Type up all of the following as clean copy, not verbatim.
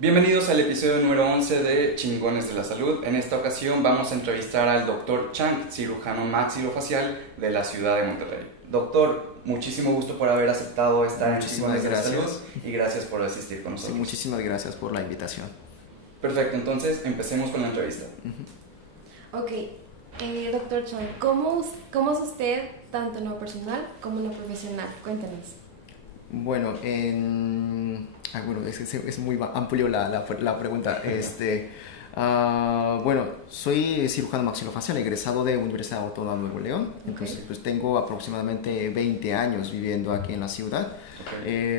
Bienvenidos al episodio número 11 de Chingones de la Salud. En esta ocasión vamos a entrevistar al Dr. Chang, cirujano maxilofacial de la ciudad de Monterrey. Doctor, muchísimo gusto por haber aceptado estar en Chingones de la Salud y gracias por asistir con nosotros. Sí, muchísimas gracias por la invitación. Perfecto, entonces empecemos con la entrevista. Ok, Dr. Chang, ¿cómo es usted tanto en lo personal como en lo profesional? Cuéntanos. Bueno, bueno, es muy amplio la pregunta. Bueno, soy cirujano maxilofacial, egresado de Universidad Autónoma de Nuevo León. Entonces, pues tengo aproximadamente 20 años viviendo aquí en la ciudad.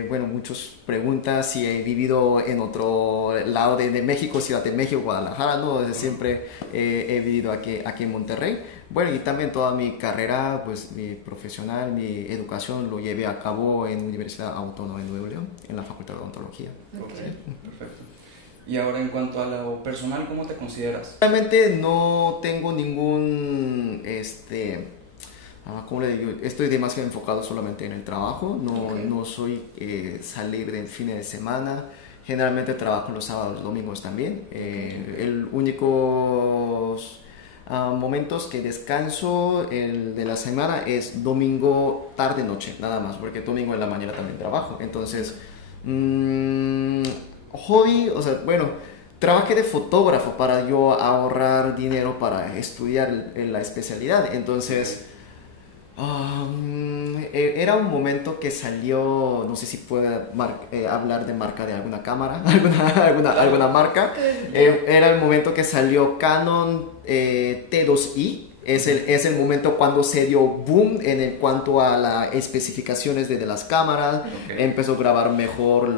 Bueno, muchos preguntan si he vivido en otro lado de México, Ciudad de México, Guadalajara. No, siempre he vivido aquí en Monterrey. Bueno, y también toda mi carrera, pues mi profesional, mi educación lo llevé a cabo en Universidad Autónoma de Nuevo León, en la Facultad de Odontología. Perfecto. Y ahora en cuanto a lo personal, ¿cómo te consideras? Realmente no tengo ningún, ¿cómo le digo? Estoy demasiado enfocado solamente en el trabajo, no soy salir de fines de semana. Generalmente trabajo los sábados, domingos también. El único momentos que descanso de la semana es domingo tarde noche, nada más, porque domingo en la mañana también trabajo. Entonces, hobby, o sea, bueno, trabajé de fotógrafo para yo ahorrar dinero para estudiar la especialidad. Entonces, era un momento que salió, no sé si puedo hablar de marca de alguna cámara, alguna marca. Era el momento que salió Canon T2i. Es el momento cuando se dio boom en cuanto a las especificaciones de las cámaras. Empezó a grabar mejor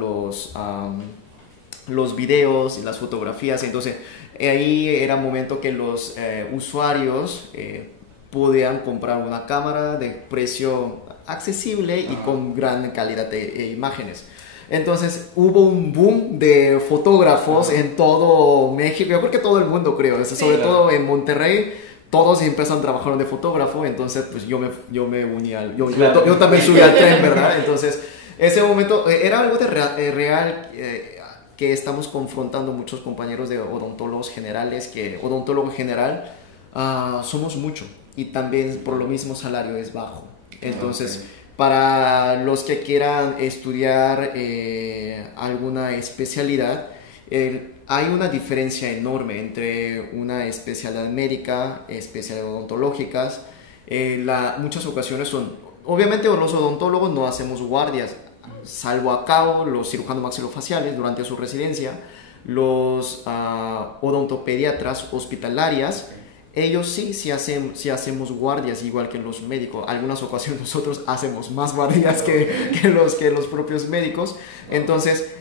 los videos y las fotografías. Entonces ahí era un momento que los usuarios podían comprar una cámara de precio accesible y con gran calidad de imágenes. Entonces hubo un boom de fotógrafos en todo México, yo creo que todo el mundo, creo, sobre todo en Monterrey. Todos empezaron a trabajar de fotógrafo, entonces pues yo me uní yo también subí al tren, ¿verdad? Entonces ese momento era algo de real que estamos confrontando muchos compañeros de odontólogos generales, que odontólogo general somos mucho y también por lo mismo salario es bajo. Entonces, para los que quieran estudiar alguna especialidad, hay una diferencia enorme entre una especialidad médica, especialidades odontológicas. Muchas ocasiones obviamente los odontólogos no hacemos guardias, salvo a cabo los cirujanos maxilofaciales durante su residencia, los odontopediatras hospitalarias. Ellos sí hacemos guardias igual que los médicos. Algunas ocasiones nosotros hacemos más guardias que los propios médicos. Entonces,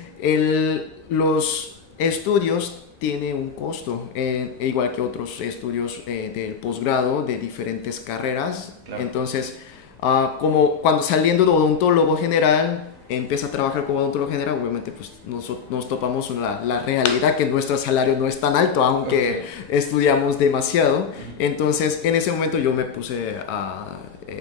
los estudios tienen un costo, igual que otros estudios del posgrado de diferentes carreras. Claro. Entonces, como cuando saliendo de odontólogo general, empieza a trabajar como odontólogo general, obviamente pues nos topamos la realidad que nuestro salario no es tan alto, aunque estudiamos demasiado. Entonces en ese momento yo me puse a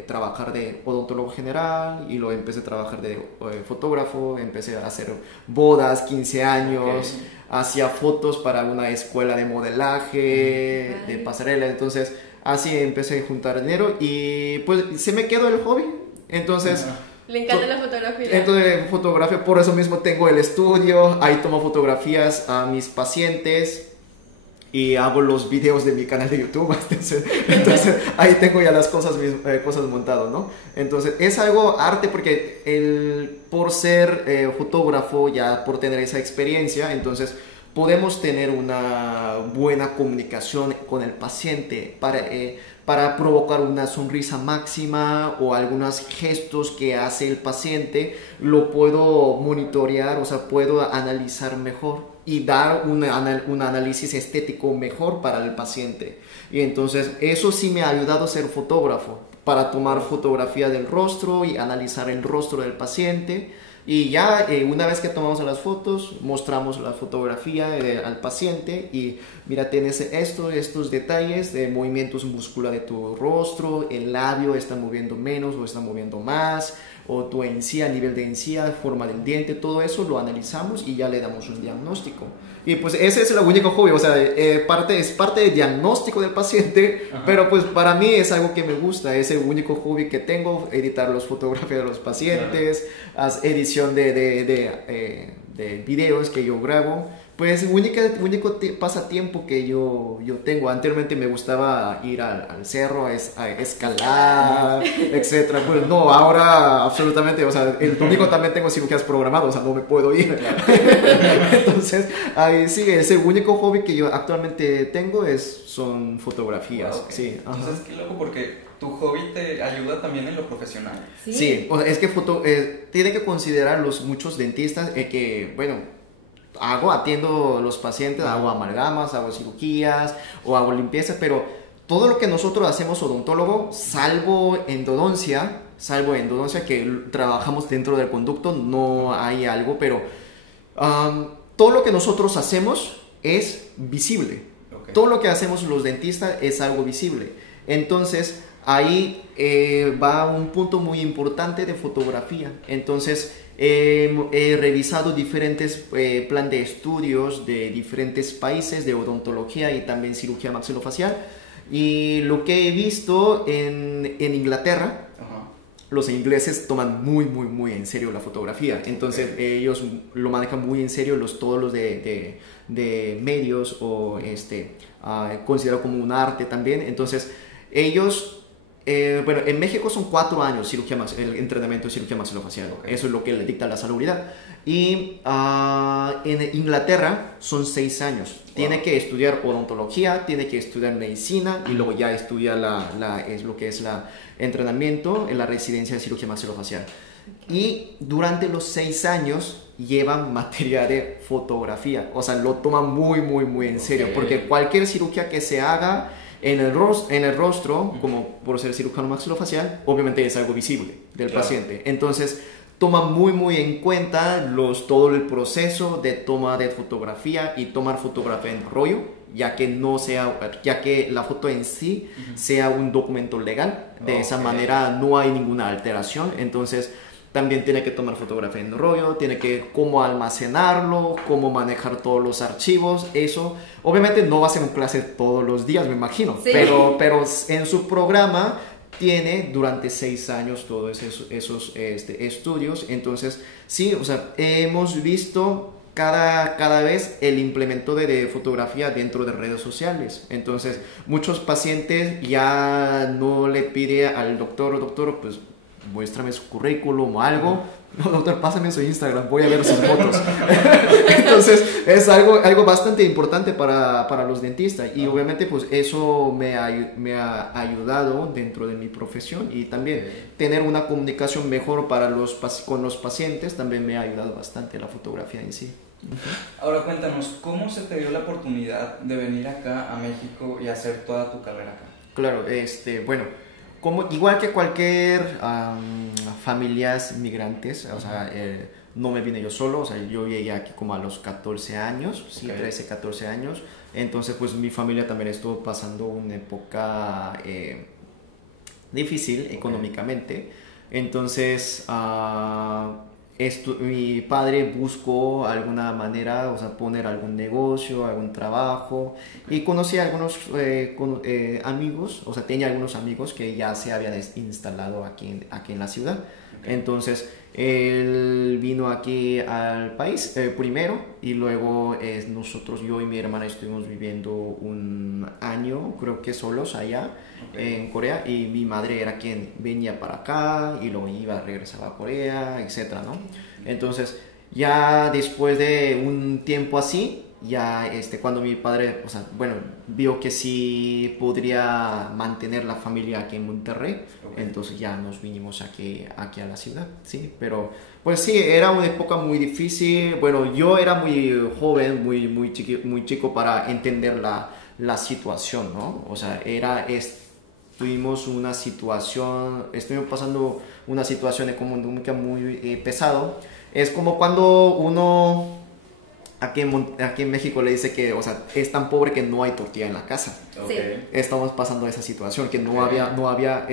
trabajar de odontólogo general y luego empecé a trabajar de fotógrafo, empecé a hacer bodas, 15 años, hacía fotos para una escuela de modelaje, de pasarela. Entonces así empecé a juntar dinero y pues se me quedó el hobby. Entonces... Le encanta la fotografía. Entonces, fotografía, por eso mismo tengo el estudio, ahí tomo fotografías a mis pacientes y hago los videos de mi canal de YouTube. Entonces ahí tengo ya las cosas montadas, ¿no? Entonces, es algo arte porque por ser fotógrafo, ya por tener esa experiencia, entonces podemos tener una buena comunicación con el paciente para provocar una sonrisa máxima o algunos gestos que hace el paciente. Lo puedo monitorear, o sea, puedo analizar mejor y dar un análisis estético mejor para el paciente. Y entonces eso sí me ha ayudado a ser fotógrafo, para tomar fotografía del rostro y analizar el rostro del paciente, Y ya una vez que tomamos las fotos, mostramos la fotografía al paciente y mira, tienes estos detalles de movimientos musculares de tu rostro, el labio está moviendo menos o está moviendo más, o tu encía, nivel de encía, forma del diente, todo eso lo analizamos y ya le damos un diagnóstico. Y pues ese es el único hobby, o sea, es parte del diagnóstico del paciente, ajá, pero pues para mí es algo que me gusta, es el único hobby que tengo, editar las fotografías de los pacientes, claro, edición de videos que yo grabo. Pues el único pasatiempo que yo tengo. Anteriormente me gustaba ir al cerro a escalar, etc. Pues no, ahora absolutamente, o sea, el domingo también tengo cirugías programadas, o sea, no me puedo ir. Entonces, ahí sí, ese único hobby que yo actualmente tengo son fotografías. Wow, okay. Sí, entonces, qué loco, porque tu hobby te ayuda también en lo profesional. Sí, o sea, es que tiene que considerar muchos dentistas que, bueno, atiendo a los pacientes, hago amalgamas, hago cirugías o hago limpieza, pero todo lo que nosotros hacemos odontólogo, salvo endodoncia que trabajamos dentro del conducto, no hay algo, pero todo lo que nosotros hacemos es visible. Okay. Todo lo que hacemos los dentistas es algo visible. Entonces, ahí va un punto muy importante de fotografía. Entonces, he revisado diferentes planes de estudios de diferentes países de odontología y también cirugía maxilofacial. Y lo que he visto en Inglaterra, los ingleses toman muy en serio la fotografía. Entonces, ellos lo manejan muy en serio, todos los de medios o considerado como un arte también. Entonces, ellos... bueno, en México son 4 años el entrenamiento de cirugía maxilofacial. Okay. Eso es lo que le dicta la salubridad. Y en Inglaterra son 6 años. Wow. Tiene que estudiar odontología, tiene que estudiar medicina y luego ya estudia lo que es la entrenamiento en la residencia de cirugía maxilofacial. Y durante los 6 años llevan materia de fotografía. O sea, lo toman muy en serio. Okay. Porque cualquier cirugía que se haga en el rostro, como por ser cirujano maxilofacial, obviamente es algo visible del paciente. Entonces, toma muy en cuenta todo el proceso de toma de fotografía y tomar fotografía en rollo, ya que la foto en sí sea un documento legal. De esa manera no hay ninguna alteración. Entonces, también tiene que tomar fotografía en rollo, tiene que cómo almacenarlo, cómo manejar todos los archivos. Eso, obviamente no va a ser una clase todos los días, me imagino, sí. pero en su programa tiene durante 6 años todos esos estudios. Entonces, sí, o sea, hemos visto cada vez el implemento de fotografía dentro de redes sociales. Entonces, muchos pacientes ya no le piden al doctor, pues, muéstrame su currículum o algo. No, doctor, pásame su Instagram, voy a ver sus fotos. Entonces, es algo bastante importante para los dentistas. Y obviamente, pues, eso me ha ayudado dentro de mi profesión. Y también tener una comunicación mejor con los pacientes también me ha ayudado bastante la fotografía en sí. Ahora cuéntanos, ¿cómo se te dio la oportunidad de venir acá a México y hacer toda tu carrera acá? Claro, bueno, igual que cualquier familias migrantes, o sea, no me vine yo solo, o sea, yo llegué aquí como a los 14 años, sí, 13, 14 años. Entonces, pues mi familia también estuvo pasando una época difícil económicamente. Entonces, mi padre buscó alguna manera, o sea, poner algún negocio, algún trabajo, y conocí a algunos amigos, o sea, tenía algunos amigos que ya se habían instalado aquí en la ciudad. Entonces, él vino aquí al país primero, y luego yo y mi hermana estuvimos viviendo un año, creo que solos allá en Corea, y mi madre era quien venía para acá y luego regresaba a Corea, etcétera, ¿no? Entonces, ya después de un tiempo así, ya cuando mi padre, o sea, bueno, vio que sí podría mantener la familia aquí en Monterrey, entonces ya nos vinimos aquí a la ciudad, sí, pero pues sí, era una época muy difícil. Bueno, yo era muy joven, muy chico para entender la situación, ¿no? O sea, estuvimos pasando una situación económica muy pesado. Es como cuando uno aquí en México le dice que, o sea, es tan pobre que no hay tortilla en la casa. Okay. Estamos pasando esa situación, que no había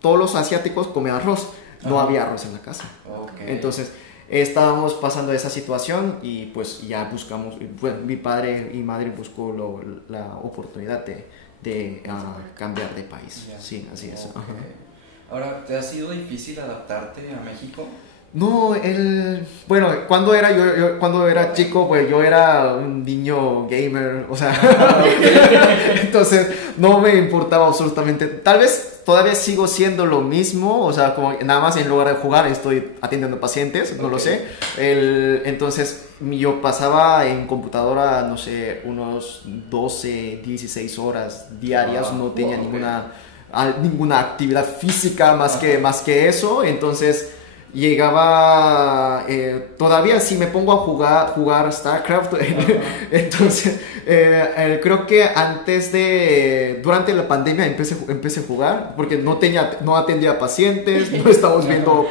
todos los asiáticos comen arroz, no había arroz en la casa. Okay. Entonces, estábamos pasando esa situación y pues ya buscamos, pues, mi padre y madre buscó la oportunidad de cambiar de país. Yeah. Sí, así es. Okay. Ahora, ¿te ha sido difícil adaptarte a México? No, bueno, cuando era chico, pues yo era un niño gamer, o sea, entonces no me importaba absolutamente, tal vez todavía sigo siendo lo mismo, o sea, como nada más en lugar de jugar estoy atendiendo pacientes, no lo sé, entonces yo pasaba en computadora, no sé, unos 12, 16 horas diarias, no tenía ninguna actividad física más que eso, entonces llegaba, todavía si me pongo a jugar StarCraft, entonces creo que durante la pandemia empecé a jugar, porque no atendía pacientes, no estamos viendo,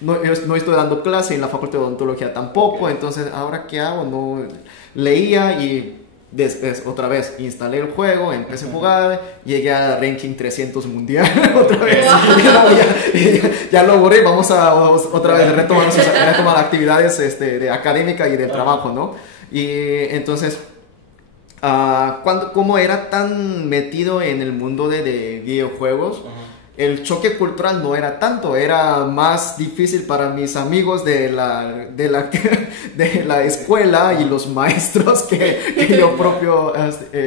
no estoy dando clase en la facultad de odontología tampoco, entonces ahora qué hago, no leía y otra vez instalé el juego, empecé a jugar, llegué a ranking 300 mundial otra vez, ya lo borré, vamos a otra vez retomar actividades de académica y del trabajo, ¿no? Y entonces, como era tan metido en el mundo de videojuegos, el choque cultural no era tanto, era más difícil para mis amigos de la escuela y los maestros que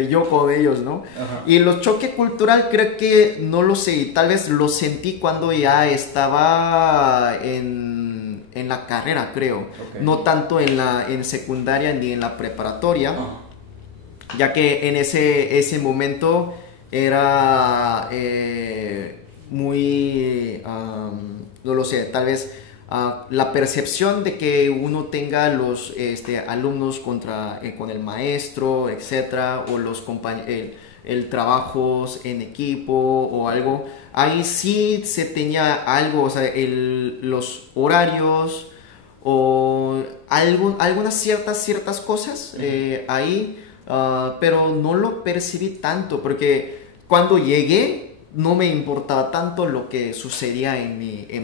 yo con ellos, ¿no? Y el choque cultural creo que no lo sé, tal vez lo sentí cuando ya estaba en la carrera, creo, no tanto en secundaria ni en la preparatoria, ya que en ese momento era muy, no lo sé, tal vez la percepción de que uno tenga los alumnos con el maestro, etcétera, o los el trabajos en equipo o algo, ahí sí se tenía algo, o sea, los horarios o algunas ciertas cosas ahí, pero no lo percibí tanto, porque cuando llegué no me importaba tanto lo que sucedía en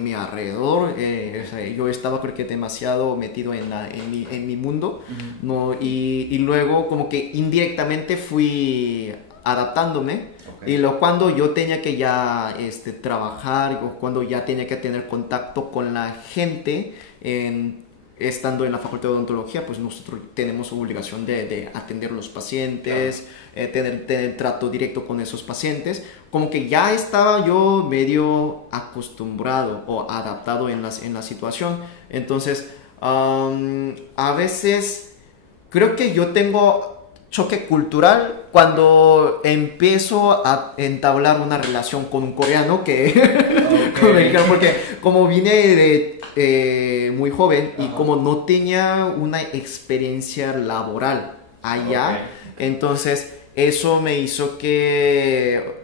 mi alrededor, o sea, yo estaba creo que demasiado metido en mi mundo, ¿no? Y luego como que indirectamente fui adaptándome, y cuando yo tenía que ya trabajar, o cuando ya tenía que tener contacto con la gente, estando en la facultad de odontología, pues nosotros tenemos obligación de atender a los pacientes, tener trato directo con esos pacientes, como que ya estaba yo medio acostumbrado o adaptado en la situación. Entonces, a veces creo que yo tengo choque cultural cuando empiezo a entablar una relación con un coreano porque como vine muy joven y como no tenía una experiencia laboral allá, entonces eso me hizo que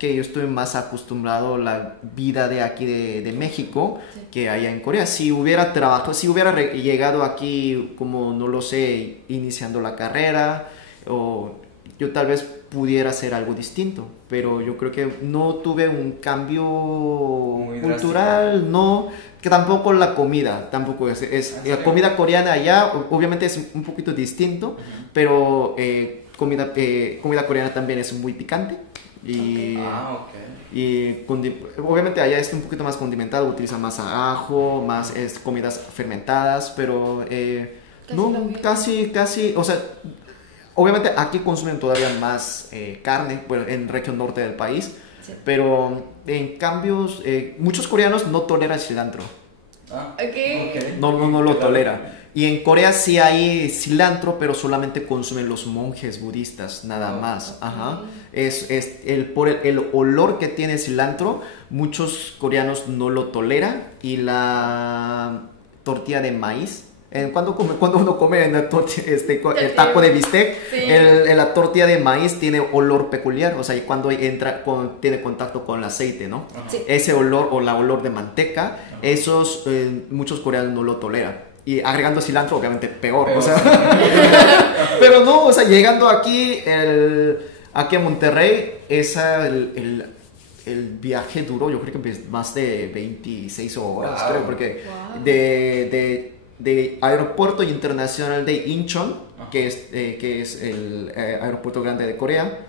yo estoy más acostumbrado a la vida de aquí de México que allá en Corea. Si hubiera llegado aquí como, no lo sé, iniciando la carrera, o yo tal vez pudiera hacer algo distinto, pero yo creo que no tuve un cambio muy cultural, drástico. No, que tampoco la comida, tampoco la comida coreana allá obviamente es un poquito distinto, pero comida coreana también es muy picante. Y obviamente allá es un poquito más condimentado, utiliza más ajo, más comidas fermentadas, pero casi, o sea, obviamente aquí consumen todavía más carne, bueno, en región norte del país, pero en cambio muchos coreanos no toleran cilantro. No lo tolera. Y en Corea sí hay cilantro, pero solamente consumen los monjes budistas, nada más. Por el olor que tiene cilantro, muchos coreanos no lo toleran. Y la tortilla de maíz Cuando uno come el taco de bistec, Sí. la tortilla de maíz tiene olor peculiar, o sea, y cuando tiene contacto con el aceite, ¿no? Sí. Ese olor o la olor de manteca, esos muchos coreanos no lo toleran. Y agregando cilantro, obviamente peor, o sea. Pero no, o sea, llegando aquí a Monterrey, el viaje duró, yo creo que más de 26 horas, Wow. creo, porque Wow. de Aeropuerto Internacional de Incheon, Ajá. que es el aeropuerto grande de Corea,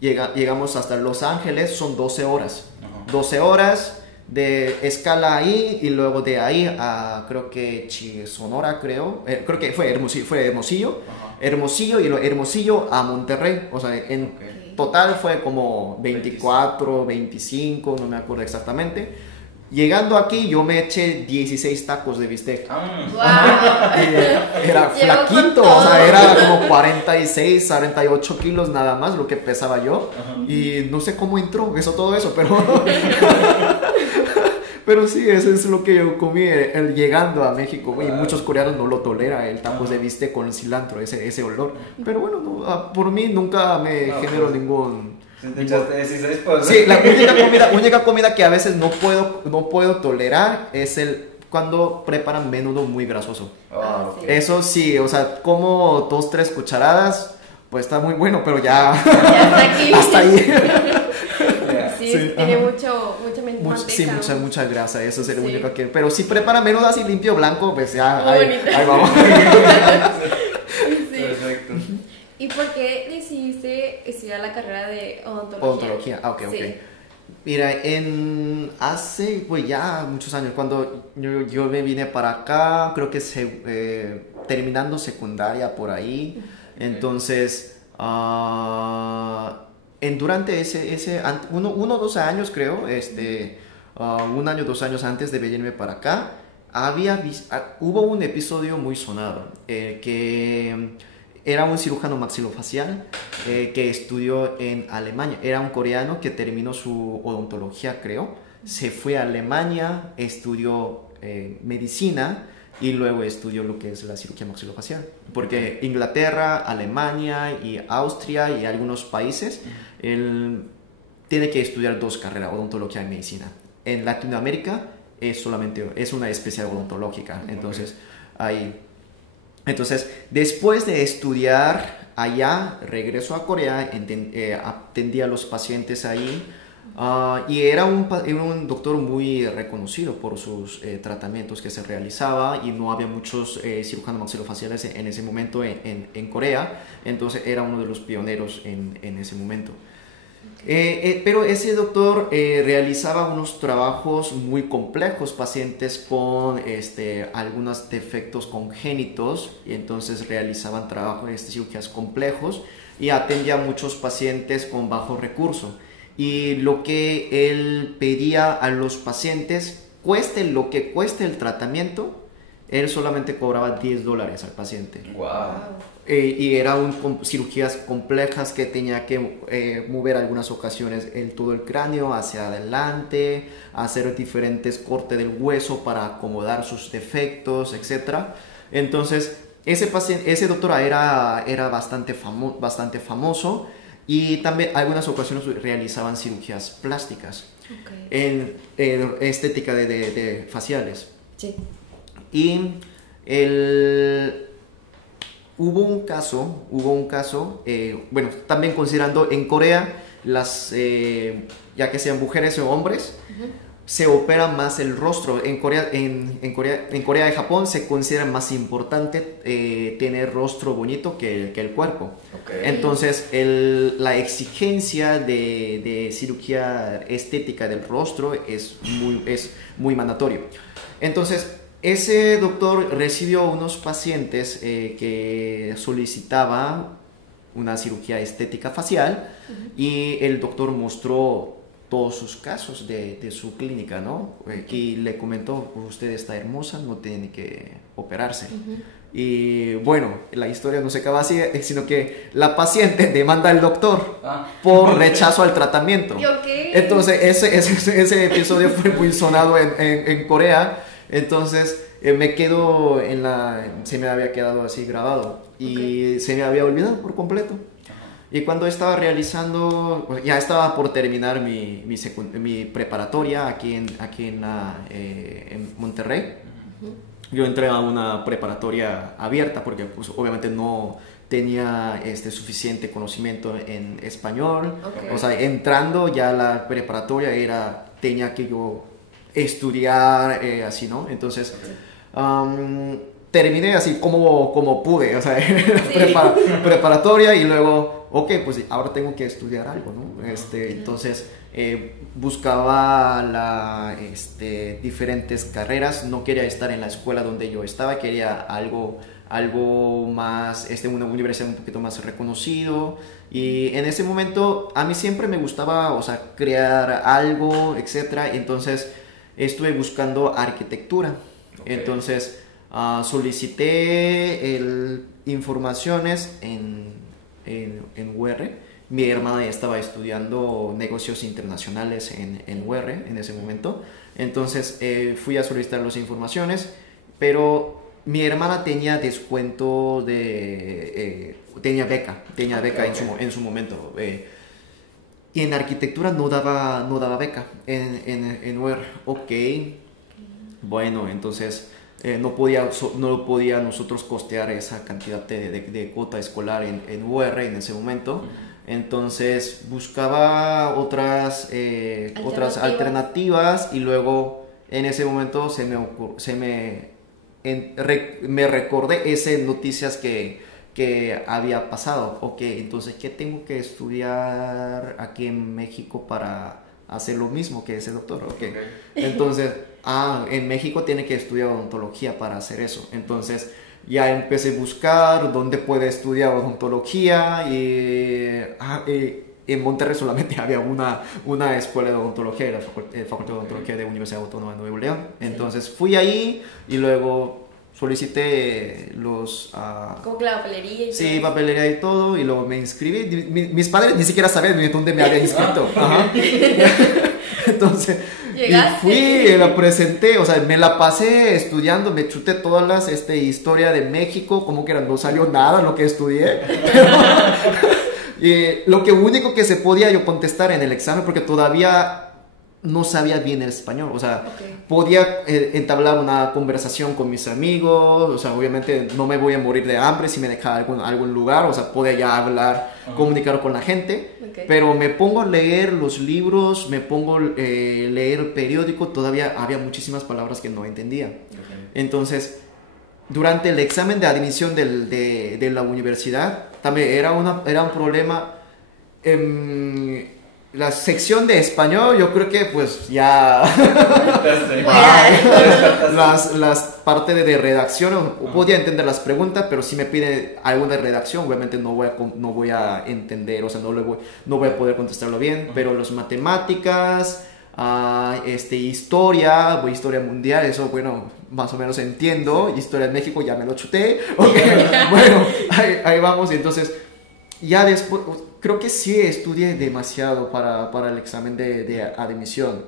llegamos hasta Los Ángeles, son 12 horas. Ajá. 12 horas de escala ahí y luego de ahí a creo que Sonora, creo que fue Hermosillo, Ajá. Hermosillo y Hermosillo a Monterrey, o sea, en Ok. total fue como 24, 25, no me acuerdo exactamente. Llegando aquí yo me eché 16 tacos de bistec. Wow. Era Llegó con flaquito, todo. o sea, era como 46, 48 kilos nada más lo que pesaba yo. Ajá. Y no sé cómo entró todo eso, pero... Pero sí, eso es lo que yo comí llegando a México. Y muchos coreanos no lo toleran, el tacos de bistec con cilantro, ese olor. Pero bueno, por mí nunca me No, generó pues, ningún... Si te echaste 16, pues. Sí, la única comida que a veces no puedo tolerar es cuando preparan menudo muy grasoso. Ah, ok. Eso sí, o sea, como 2-3 cucharadas, pues está muy bueno, pero ya Ya está aquí. hasta ahí. Ya. Sí, Sí, tiene ajá. manteca. Sí, mucha grasa, eso es el Sí. único que... Pero si preparan menudo así limpio, blanco, pues ya, Muy bonito. ahí vamos. Sí. Perfecto. ¿Y por qué decidiste estudiar la carrera de odontología? Odontología, ok. Sí. Mira, hace pues ya muchos años, cuando yo me vine para acá, creo que terminando secundaria por ahí, entonces durante uno o 2 años creo, 1 año, 2 años antes de venirme para acá, hubo un episodio muy sonado que era un cirujano maxilofacial que estudió en Alemania. Era un coreano que terminó su odontología, creo. Se fue a Alemania, estudió medicina y luego estudió lo que es la cirugía maxilofacial. Porque Inglaterra, Alemania y Austria y algunos países, él tiene que estudiar 2 carreras, odontología y medicina. En Latinoamérica es una especialidad odontológica. Entonces, después de estudiar allá, regresó a Corea, atendía a los pacientes ahí y era un doctor muy reconocido por sus tratamientos que se realizaba y no había muchos cirujanos maxilofaciales en ese momento en Corea, entonces era uno de los pioneros en ese momento. Pero ese doctor realizaba unos trabajos muy complejos, pacientes con algunos defectos congénitos, y entonces realizaban trabajos de cirugías complejos y atendía a muchos pacientes con bajo recurso. Y lo que él pedía a los pacientes, cueste lo que cueste el tratamiento, él solamente cobraba $10 al paciente. Wow. Y eran cirugías complejas que tenía que mover algunas ocasiones todo el cráneo hacia adelante, hacer diferentes cortes del hueso para acomodar sus defectos, etc. Entonces, ese doctor era bastante famoso y también algunas ocasiones realizaban cirugías plásticas en estética de faciales. Sí. Y hubo un caso, bueno, también considerando en Corea, ya que sean mujeres o hombres, se opera más el rostro. En Corea y Japón se considera más importante tener rostro bonito que el cuerpo. Okay. Entonces, la exigencia de cirugía estética del rostro es muy mandatorio. Entonces, ese doctor recibió unos pacientes que solicitaban una cirugía estética facial y el doctor mostró todos sus casos de su clínica, ¿no? Y le comentó, usted está hermosa, no tiene que operarse. Y bueno, la historia no se acaba así, sino que la paciente demanda al doctor por rechazo al tratamiento. Entonces ese episodio fue muy sonado en Corea. Entonces me quedo se me había quedado así grabado y se me había olvidado por completo. Y cuando estaba realizando, pues, ya estaba por terminar mi preparatoria aquí en Monterrey. Yo entré a una preparatoria abierta porque pues, obviamente no tenía suficiente conocimiento en español. O sea, entrando ya a la preparatoria tenía que yo estudiar así, ¿no? Entonces, terminé así como pude, o sea, preparatoria y luego, ok, pues ahora tengo que estudiar algo, ¿no? Entonces, buscaba diferentes carreras, no quería estar en la escuela donde yo estaba, quería algo más, una universidad un poquito más reconocido, y en ese momento a mí siempre me gustaba, o sea, crear algo, etcétera. Entonces estuve buscando arquitectura. Entonces solicité informaciones en UR. Mi hermana estaba estudiando negocios internacionales en UR en ese momento. Entonces fui a solicitar las informaciones, pero mi hermana tenía descuento tenía beca en su momento. Y en arquitectura no daba beca en UR. Ok, bueno, entonces no podía nosotros costear esa cantidad de cuota escolar en UR en ese momento. Entonces buscaba otras alternativas, y luego en ese momento me recordé esas noticias que había pasado. Ok, entonces, ¿qué tengo que estudiar aquí en México para hacer lo mismo que ese doctor? Okay. Entonces, en México tiene que estudiar odontología para hacer eso. Entonces, ya empecé a buscar dónde puede estudiar odontología, y en Monterrey solamente había una escuela de odontología, la Facultad de Odontología de la Universidad Autónoma de Nuevo León. Entonces fui ahí y luego solicité como que la papelería y sí, todo. papelería y todo, y luego me inscribí. Mis padres ni siquiera sabían ni dónde me había inscrito. Ajá. Entonces, ¿llegaste? y fui, la presenté, o sea, me la pasé estudiando, me chuté todas las historia de México, como que no salió nada lo que estudié, pero lo único que se podía yo contestar en el examen, porque todavía no sabía bien el español, o sea, podía entablar una conversación con mis amigos, o sea, obviamente no me voy a morir de hambre si me dejaba algún lugar, o sea, podía ya hablar, comunicar con la gente, pero me pongo a leer los libros, me pongo a leer el periódico, todavía había muchísimas palabras que no entendía. Entonces, durante el examen de admisión de la universidad, también era un problema. La sección de español, yo creo que pues ya las partes de redacción, podía entender las preguntas, pero si me pide alguna redacción, obviamente no voy a entender, o sea, no voy a poder contestarlo bien. Pero las matemáticas, historia mundial, eso, bueno, más o menos entiendo. Historia de México ya me lo chuté. Bueno, ahí vamos. Y entonces ya después creo que sí estudié demasiado para el examen de admisión.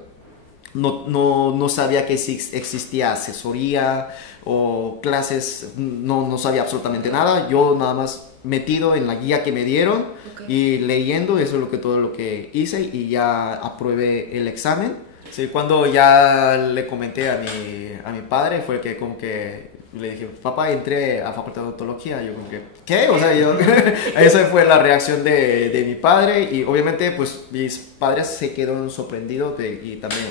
No sabía que existía asesoría o clases, no sabía absolutamente nada. Yo nada más metido en la guía que me dieron y leyendo, eso es todo lo que hice, y ya aprobé el examen. Sí, cuando ya le comenté a mi padre, fue que como que le dije, papá, entré a Facultad de Odontología. Yo como que, ¿qué? O sea, esa fue la reacción de mi padre, y obviamente pues mis padres se quedaron sorprendidos, y también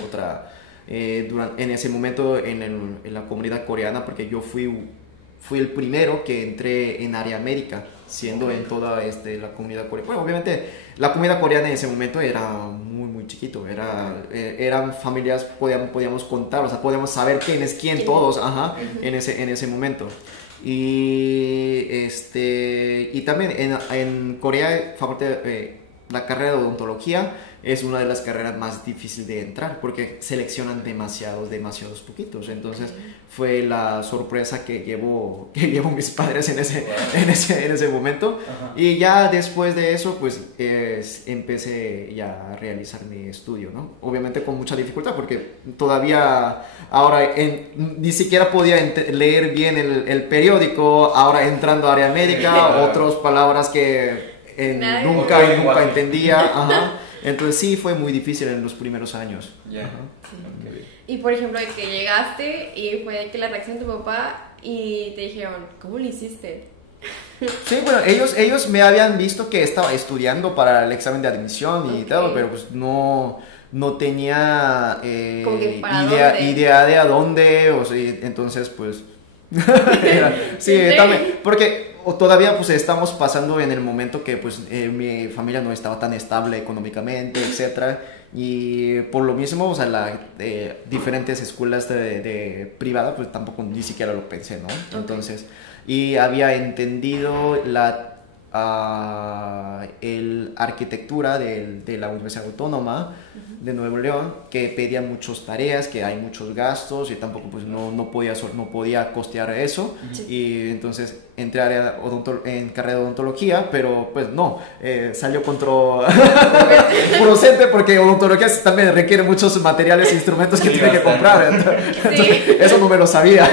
en ese momento en la comunidad coreana, porque yo fui el primero que entré en área América, siendo en toda la comunidad coreana. Bueno, obviamente la comunidad coreana en ese momento era muy, muy chiquito, eran familias, podíamos contar, o sea, podíamos saber quién es quién, todos, en ese momento. Y también en Corea, la carrera de odontología es una de las carreras más difíciles de entrar porque seleccionan demasiados poquitos. Entonces fue la sorpresa que llevó mis padres en ese momento. Ajá. Y ya después de eso pues empecé ya a realizar mi estudio, ¿no? Obviamente con mucha dificultad porque todavía ahora ni siquiera podía leer bien el periódico, ahora entrando a área médica, otras palabras que nunca entendía. Ajá. Entonces sí fue muy difícil en los primeros años. Yeah. Sí. Okay. Y por ejemplo, de que llegaste y fue que la reacción de tu papá y te dijeron, ¿cómo lo hiciste? Sí, bueno, ellos me habían visto que estaba estudiando para el examen de admisión y todo, pero pues no tenía idea de a dónde, o sea, entonces pues sí, también, porque todavía pues estamos pasando en el momento que pues mi familia no estaba tan estable económicamente, etcétera, y por lo mismo, o sea, diferentes escuelas de privada pues tampoco ni siquiera lo pensé, ¿no? Entonces, y había entendido la arquitectura de la Universidad Autónoma de Nuevo León, que pedía muchas tareas, que hay muchos gastos y tampoco pues no podía costear eso. Y entonces entré en carrera de odontología, pero pues no, salió contraproducente porque odontología también requiere muchos materiales e instrumentos que tiene que comprar. Entonces, eso no me lo sabía.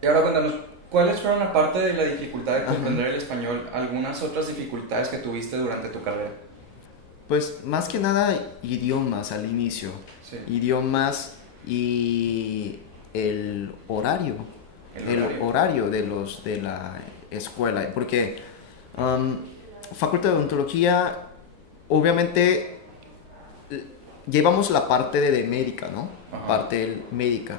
Y ahora cuéntanos, ¿cuáles fueron, aparte de la dificultad de comprender el español, algunas otras dificultades que tuviste durante tu carrera? Pues más que nada idiomas al inicio. Sí. Idiomas y el horario. El horario de la escuela. Porque Facultad de Odontología, obviamente, llevamos la parte de médica, ¿no? Ajá. Parte médica.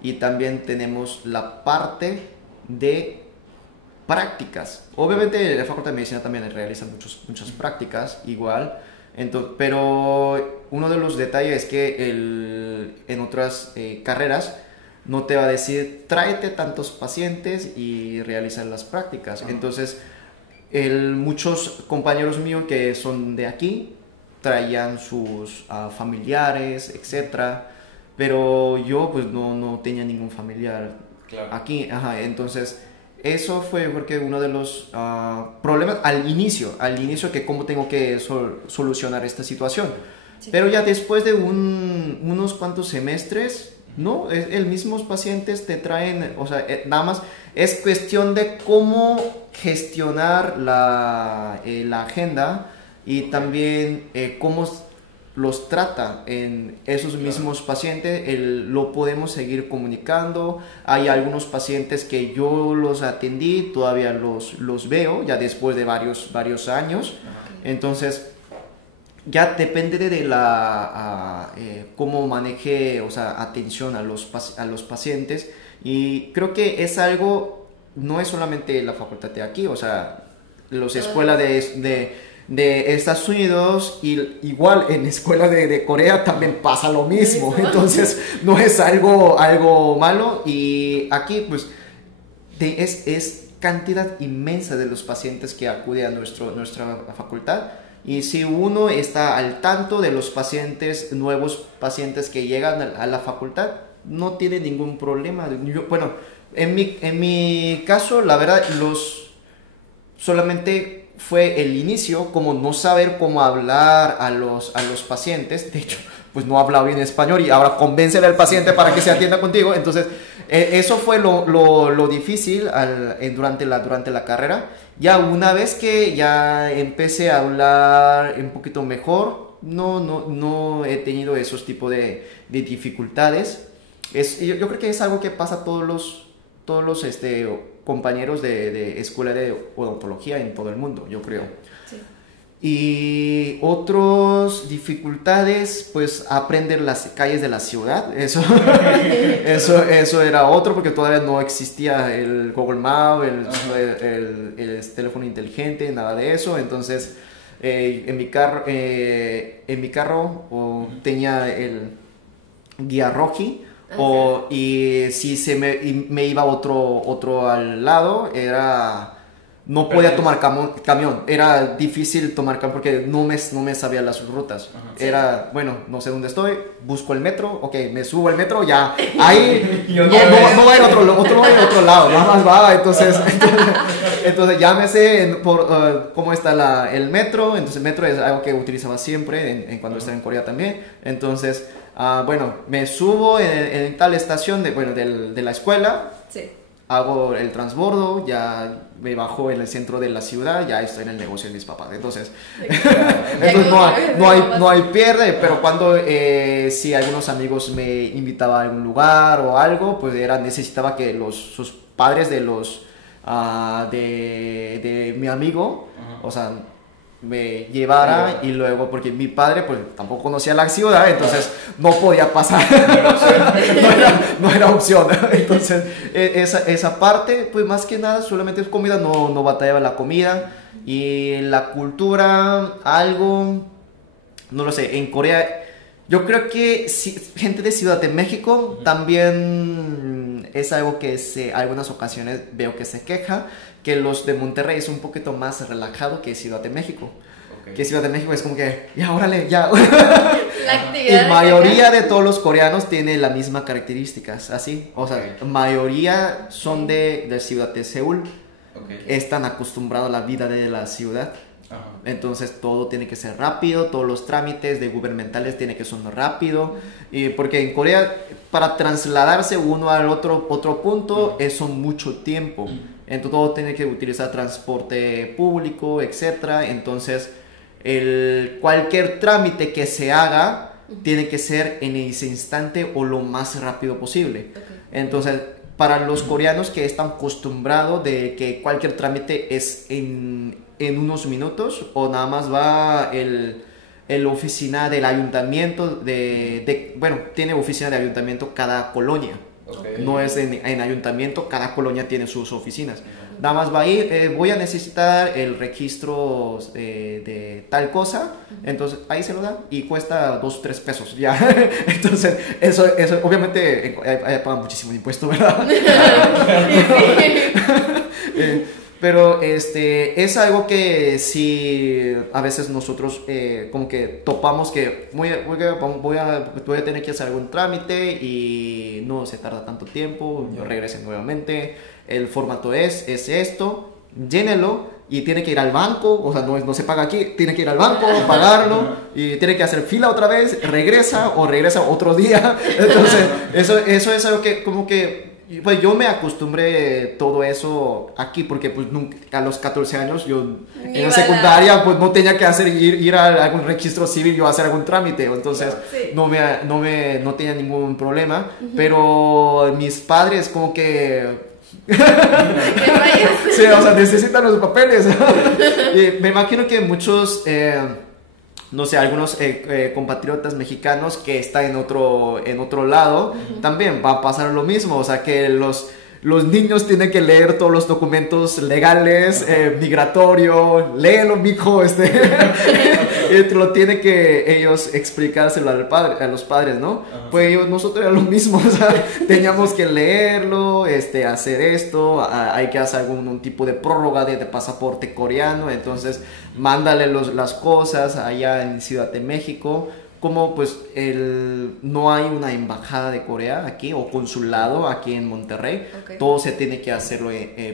Y también tenemos la parte de prácticas. Obviamente la Facultad de Medicina también realiza muchas prácticas igual, pero uno de los detalles es que en otras carreras no te va a decir tráete tantos pacientes y realiza las prácticas. Entonces muchos compañeros míos que son de aquí traían sus familiares, etcétera. Pero yo pues no tenía ningún familiar aquí, entonces eso fue porque uno de los problemas al inicio que cómo tengo que solucionar esta situación. Sí. Pero ya después de unos cuantos semestres, no, el mismos pacientes te traen, o sea, nada más es cuestión de cómo gestionar la agenda y también cómo los trata en esos mismos pacientes, lo podemos seguir comunicando. Hay algunos pacientes que yo los atendí, todavía los veo, ya después de varios años. Entonces, ya depende de cómo maneje, o sea, atención a los pacientes. Y creo que es algo, no es solamente la facultad de aquí, o sea, las escuelas de Estados Unidos, y igual en escuela de Corea también pasa lo mismo. Entonces no es algo malo, y aquí pues es cantidad inmensa de los pacientes que acuden a nuestra facultad, y si uno está al tanto de los nuevos pacientes que llegan a la facultad, no tiene ningún problema. Bueno, en mi caso, la verdad, solamente fue el inicio, como no saber cómo hablar a los pacientes. De hecho, pues no hablaba bien español, y ahora convéncele al paciente para que se atienda contigo. Entonces, eso fue lo difícil durante la carrera. Ya una vez que ya empecé a hablar un poquito mejor, no he tenido esos tipos de dificultades. Yo creo que es algo que pasa a todos los compañeros de escuela de odontología en todo el mundo, yo creo. Sí. Y otras dificultades, pues aprender las calles de la ciudad. Eso era otro, porque todavía no existía el Google Maps, el teléfono inteligente, nada de eso. Entonces en mi carro tenía el guía Roji. Y si me iba otro al lado, era no podía tomar camión, era difícil tomar camión porque no me sabía las rutas. Ajá. Era, bueno, no sé dónde estoy, busco el metro, ok, me subo al metro, ya, ahí, no va en otro lado, nada más va, entonces ya me sé cómo está el metro, entonces el metro es algo que utilizaba siempre cuando estaba en Corea también, entonces, bueno, me subo en tal estación de la escuela. Sí. Hago el transbordo, ya me bajo en el centro de la ciudad, ya estoy en el negocio de mis papás. Entonces no hay pierde, pero cuando si algunos amigos me invitaban a algún lugar o algo, pues necesitaba que sus padres de mi amigo, o sea, me llevara y luego, porque mi padre pues tampoco conocía la ciudad, entonces no podía pasar, no era opción, entonces esa parte pues más que nada solamente es comida, no batallaba la comida y la cultura, algo, no lo sé, en Corea yo creo que gente de Ciudad de México también es algo que algunas ocasiones veo que se queja, que los de Monterrey es un poquito más relajado que Ciudad de México. Okay. Que Ciudad de México es como que, ya, órale, ya. La actividad. La mayoría de todos los coreanos tiene las mismas características, así. O sea, la mayoría son de Ciudad de Seúl. Okay. Están acostumbrados a la vida de la ciudad. Ajá. Entonces todo tiene que ser rápido, todos los trámites gubernamentales tienen que ser rápido, porque en Corea para trasladarse uno al otro punto es mucho tiempo, entonces todo tiene que utilizar transporte público, etcétera. Entonces cualquier trámite que se haga tiene que ser en ese instante o lo más rápido posible. Okay. Entonces para los coreanos que están acostumbrados de que cualquier trámite es en unos minutos o nada más va el oficina del ayuntamiento bueno, tiene oficina de ayuntamiento cada colonia. Okay. No es en ayuntamiento, cada colonia tiene sus oficinas. Nada más va a ir, voy a necesitar el registro de tal cosa, entonces ahí se lo da y cuesta 2 o 3 pesos ya. Entonces eso obviamente pagan muchísimo impuesto, ¿verdad? Pero es algo que sí a veces nosotros como que topamos que voy a tener que hacer algún trámite y no se tarda tanto tiempo, yo regrese nuevamente, el formato es esto, llénelo y tiene que ir al banco, o sea, no se paga aquí, tiene que ir al banco, pagarlo y tiene que hacer fila otra vez, regresa otro día. Entonces eso es algo que como que pues yo me acostumbré todo eso aquí porque pues a los 14 años yo en la secundaria pues no tenía que ir a algún registro civil, yo a hacer algún trámite, entonces sí. no tenía ningún problema, pero mis padres como que sí, o sea, necesitan los papeles. Y me imagino que muchos no sé, algunos compatriotas mexicanos que están en otro lado, también va a pasar lo mismo, o sea que los niños tienen que leer todos los documentos legales, migratorio, léelo mijo, lo tiene que ellos explicárselo a los padres, ¿no? Ajá. Pues nosotros era lo mismo, o sea, teníamos que leerlo, hacer esto, hay que hacer algún tipo de prórroga de pasaporte coreano, entonces mándale las cosas allá en Ciudad de México. Como pues no hay una embajada de Corea aquí o consulado aquí en Monterrey, okay. Todo se tiene que hacerlo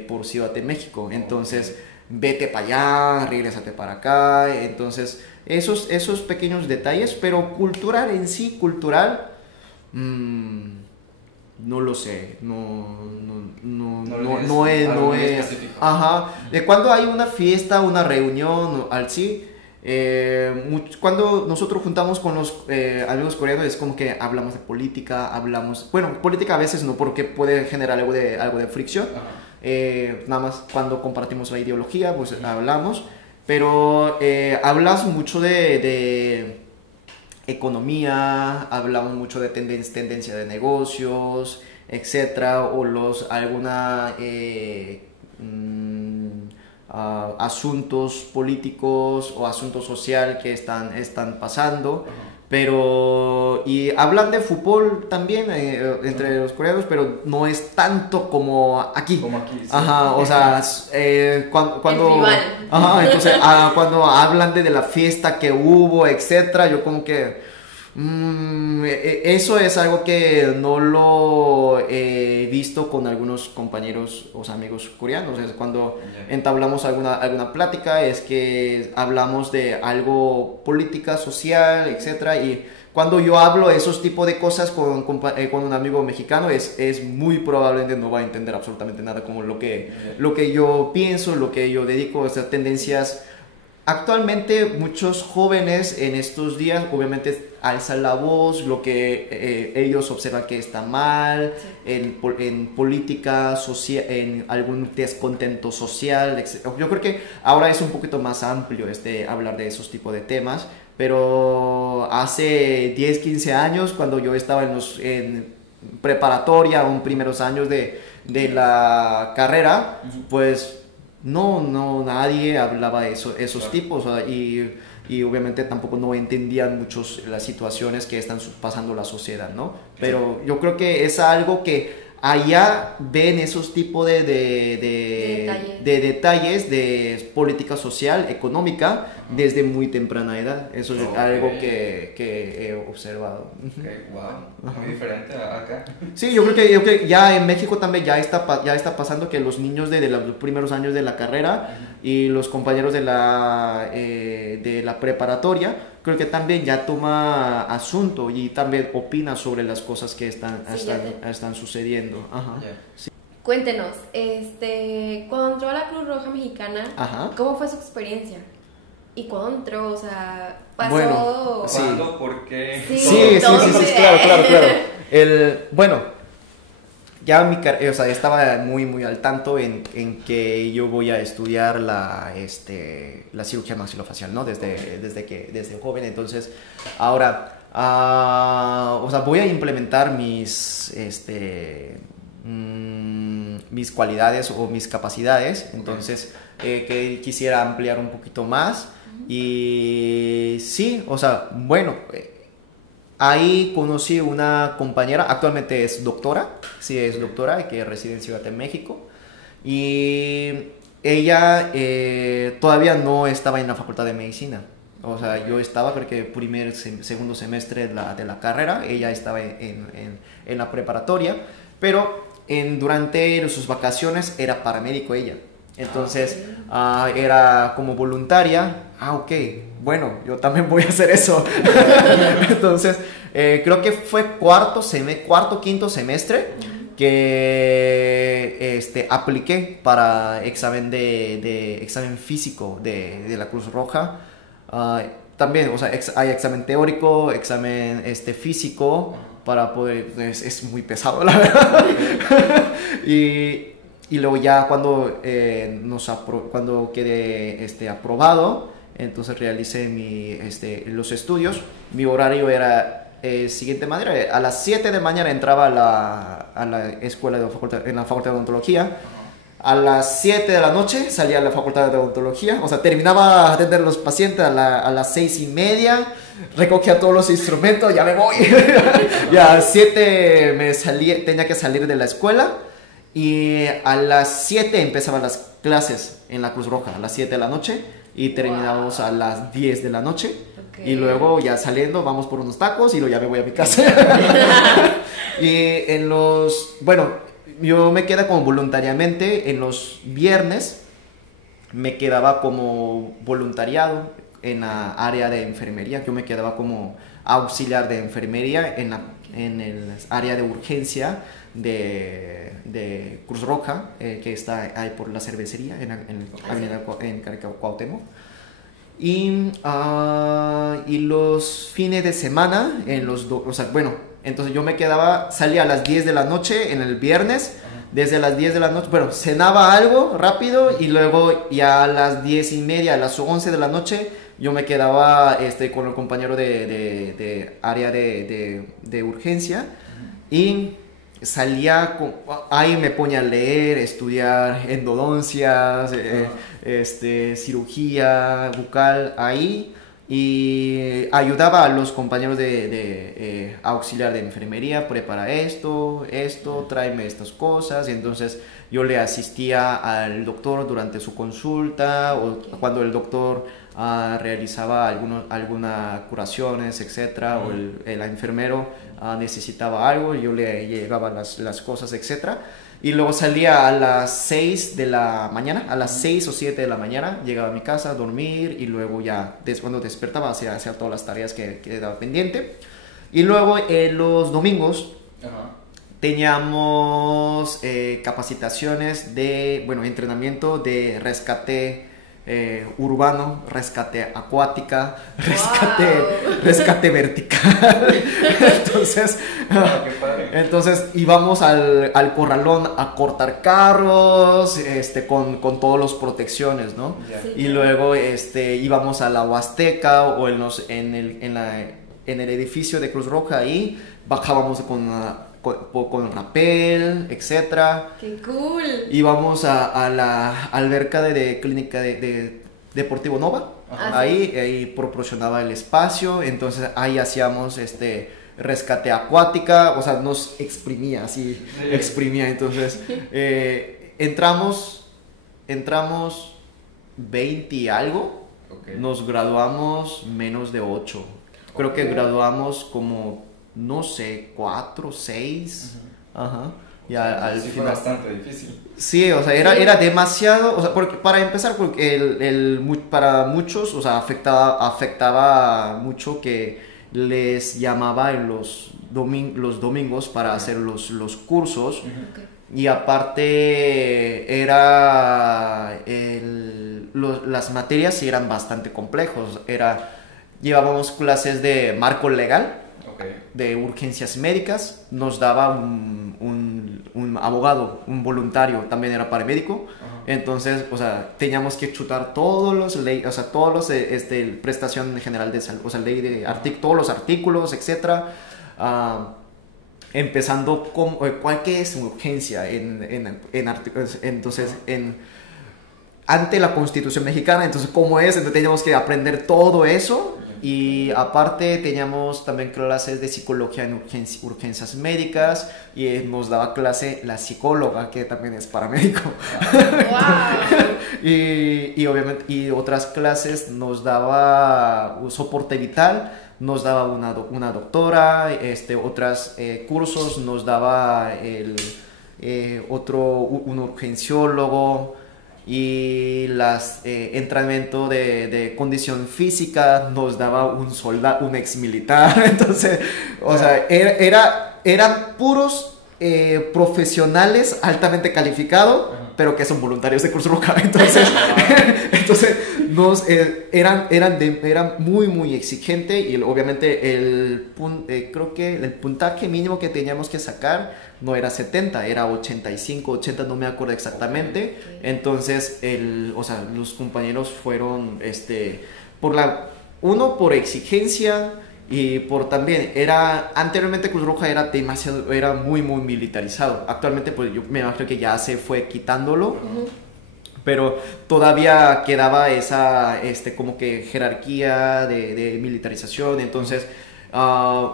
por Ciudad de México, entonces vete para allá, regrésate para acá, entonces esos pequeños detalles, pero cultural en sí, no lo sé, no es, ajá, cuando hay una fiesta, una reunión, así. Cuando nosotros juntamos con los amigos coreanos es como que hablamos de política, política a veces no porque puede generar algo de fricción, nada más cuando compartimos la ideología pues hablamos, pero hablas mucho de economía, hablamos mucho de tendencia de negocios, etcétera, o alguna asuntos políticos o asuntos social que están pasando, Pero, y hablan de fútbol también entre los coreanos, pero no es tanto como aquí. Como aquí, sí. Ajá, o sea, cuando, ajá, entonces, cuando hablan de la fiesta que hubo, etcétera, yo como que eso es algo que no lo he visto con algunos compañeros o amigos coreanos. Es cuando entablamos alguna plática, es que hablamos de algo política, social, etcétera, y cuando yo hablo esos tipos de cosas con un amigo mexicano, es muy probablemente no va a entender absolutamente nada como lo que yo pienso, lo que yo dedico, esas tendencias. Actualmente muchos jóvenes en estos días obviamente alzan la voz, lo que ellos observan que está mal, sí, en política, en algún descontento social, etc. Yo creo que ahora es un poquito más amplio hablar de esos tipos de temas, pero hace 10, 15 años, cuando yo estaba en preparatoria o en primeros años de la carrera, pues nadie hablaba de esos tipos, o sea, y obviamente tampoco no entendían muchos las situaciones que están pasando la sociedad, ¿no? Pero yo creo que es algo que allá ven esos tipos de detalles de política social, económica, desde muy temprana edad. Eso es algo que he observado. Okay, wow, muy diferente acá. Sí, yo creo que ya en México también ya está pasando que los niños de los primeros años de la carrera y los compañeros de la preparatoria, creo que también ya toma asunto y también opina sobre las cosas que están sucediendo. Ajá. Yeah. Sí. Cuéntenos, cuando entró a la Cruz Roja Mexicana, Ajá, ¿cómo fue su experiencia? ¿Y cuándo entró? O sea, pasó... Bueno, sí. ¿Cuándo? ¿Por qué? Sí, claro. Bueno, ya o sea, estaba muy, muy al tanto en que yo voy a estudiar la cirugía maxilofacial, ¿no? Desde joven. Entonces, ahora, o sea, voy a implementar mis cualidades o mis capacidades. Entonces, que quisiera ampliar un poquito más. Y sí, o sea, bueno, ahí conocí una compañera, actualmente es doctora, sí es doctora, que reside en Ciudad de México, y ella todavía no estaba en la Facultad de Medicina. O sea, yo estaba, creo que segundo semestre de la carrera, ella estaba en la preparatoria, pero durante sus vacaciones era paramédico ella. Entonces era como voluntaria. Ok, bueno, yo también voy a hacer eso. Entonces creo que fue quinto semestre que apliqué para examen examen físico de la Cruz Roja. También, o sea, hay examen teórico, examen físico para poder, es muy pesado, la verdad. Y luego ya cuando quedé aprobado, entonces realicé los estudios. Mi horario era siguiente manera: a las 7 de mañana entraba a la escuela en la facultad de odontología. A las 7 de la noche salía a la facultad de odontología. O sea, terminaba de atender a los pacientes a las 6:30. Recogía todos los instrumentos, ya me voy. Y a las 7 tenía que salir de la escuela. Y a las 7 empezaban las clases en la Cruz Roja, a las 7 de la noche, y terminamos a las 10 de la noche. Okay. Y luego ya saliendo vamos por unos tacos y luego ya me voy a mi casa. Y yo me quedaba como voluntariamente en los viernes, me quedaba como voluntariado en la área de enfermería. Yo me quedaba como auxiliar de enfermería en el área de urgencia de Cruz Roja, que está ahí por la cervecería en Cuauhtémoc. Y los fines de semana entonces yo salía a las 10 de la noche en el viernes. Desde las 10 de la noche, cenaba algo rápido, y luego ya a las 10:30, a las 11 de la noche, yo me quedaba con el compañero de área de urgencia, y salía, ahí me ponía a leer, estudiar endodoncias, cirugía bucal, ahí y ayudaba a los compañeros de auxiliar de enfermería, prepara esto, tráeme estas cosas, y entonces yo le asistía al doctor durante su consulta o cuando el doctor realizaba algunas curaciones, etcétera, o el enfermero necesitaba algo, yo le llevaba las cosas, etcétera. Y luego salía a las 6 de la mañana, a las 6 o 7 de la mañana, llegaba a mi casa a dormir y luego ya, cuando despertaba, hacía todas las tareas que quedaba pendiente. Y luego los domingos teníamos capacitaciones entrenamiento de rescate urbano, rescate acuática, rescate vertical. Entonces íbamos al corralón a cortar carros con todas las protecciones, ¿no? Sí. Y luego íbamos a la Huasteca o en el edificio de Cruz Roja, ahí bajábamos con rapel, etcétera. ¡Qué cool! Íbamos a la alberca de clínica de Deportivo Nova. Ahí proporcionaba el espacio, entonces ahí hacíamos rescate acuática, o sea, nos exprimía, exprimía. Entonces entramos 20 y algo, nos graduamos menos de 8. Creo que graduamos como, no sé, 4, 6. Ajá. Ya al sí, final. fue bastante difícil. Sí, o sea, era demasiado, o sea, para empezar, porque para muchos, o sea, afectaba mucho que les llamaba en los domingos para hacer los cursos. Y aparte las materias sí eran bastante complejos. Llevábamos clases de marco legal, de urgencias médicas, nos daba un abogado, un voluntario, también era paramédico. Entonces, o sea, teníamos que chutar todos los prestación general de salud, o sea, ley de todos los artículos, etcétera. Empezando con cuál que es urgencia ante la Constitución mexicana, entonces cómo es, entonces teníamos que aprender todo eso. Y aparte teníamos también clases de psicología en urgencias médicas, y nos daba clase la psicóloga, que también es paramédico. Wow. y obviamente, y otras clases nos daba soporte vital, nos daba una doctora, otros cursos nos daba un urgenciólogo. Y entrenamiento de condición física nos daba un ex militar. Entonces, o sea, eran puros profesionales altamente calificados, pero que son voluntarios de Cruz Roja. Entonces, eran muy, muy exigente, y obviamente creo que el puntaje mínimo que teníamos que sacar no era 70, era 85, 80, no me acuerdo exactamente. Entonces, los compañeros fueron, por exigencia, y por también, anteriormente Cruz Roja era muy, muy militarizado. Actualmente, pues yo me imagino que ya se fue quitándolo. Pero todavía quedaba esa como que jerarquía de militarización. Entonces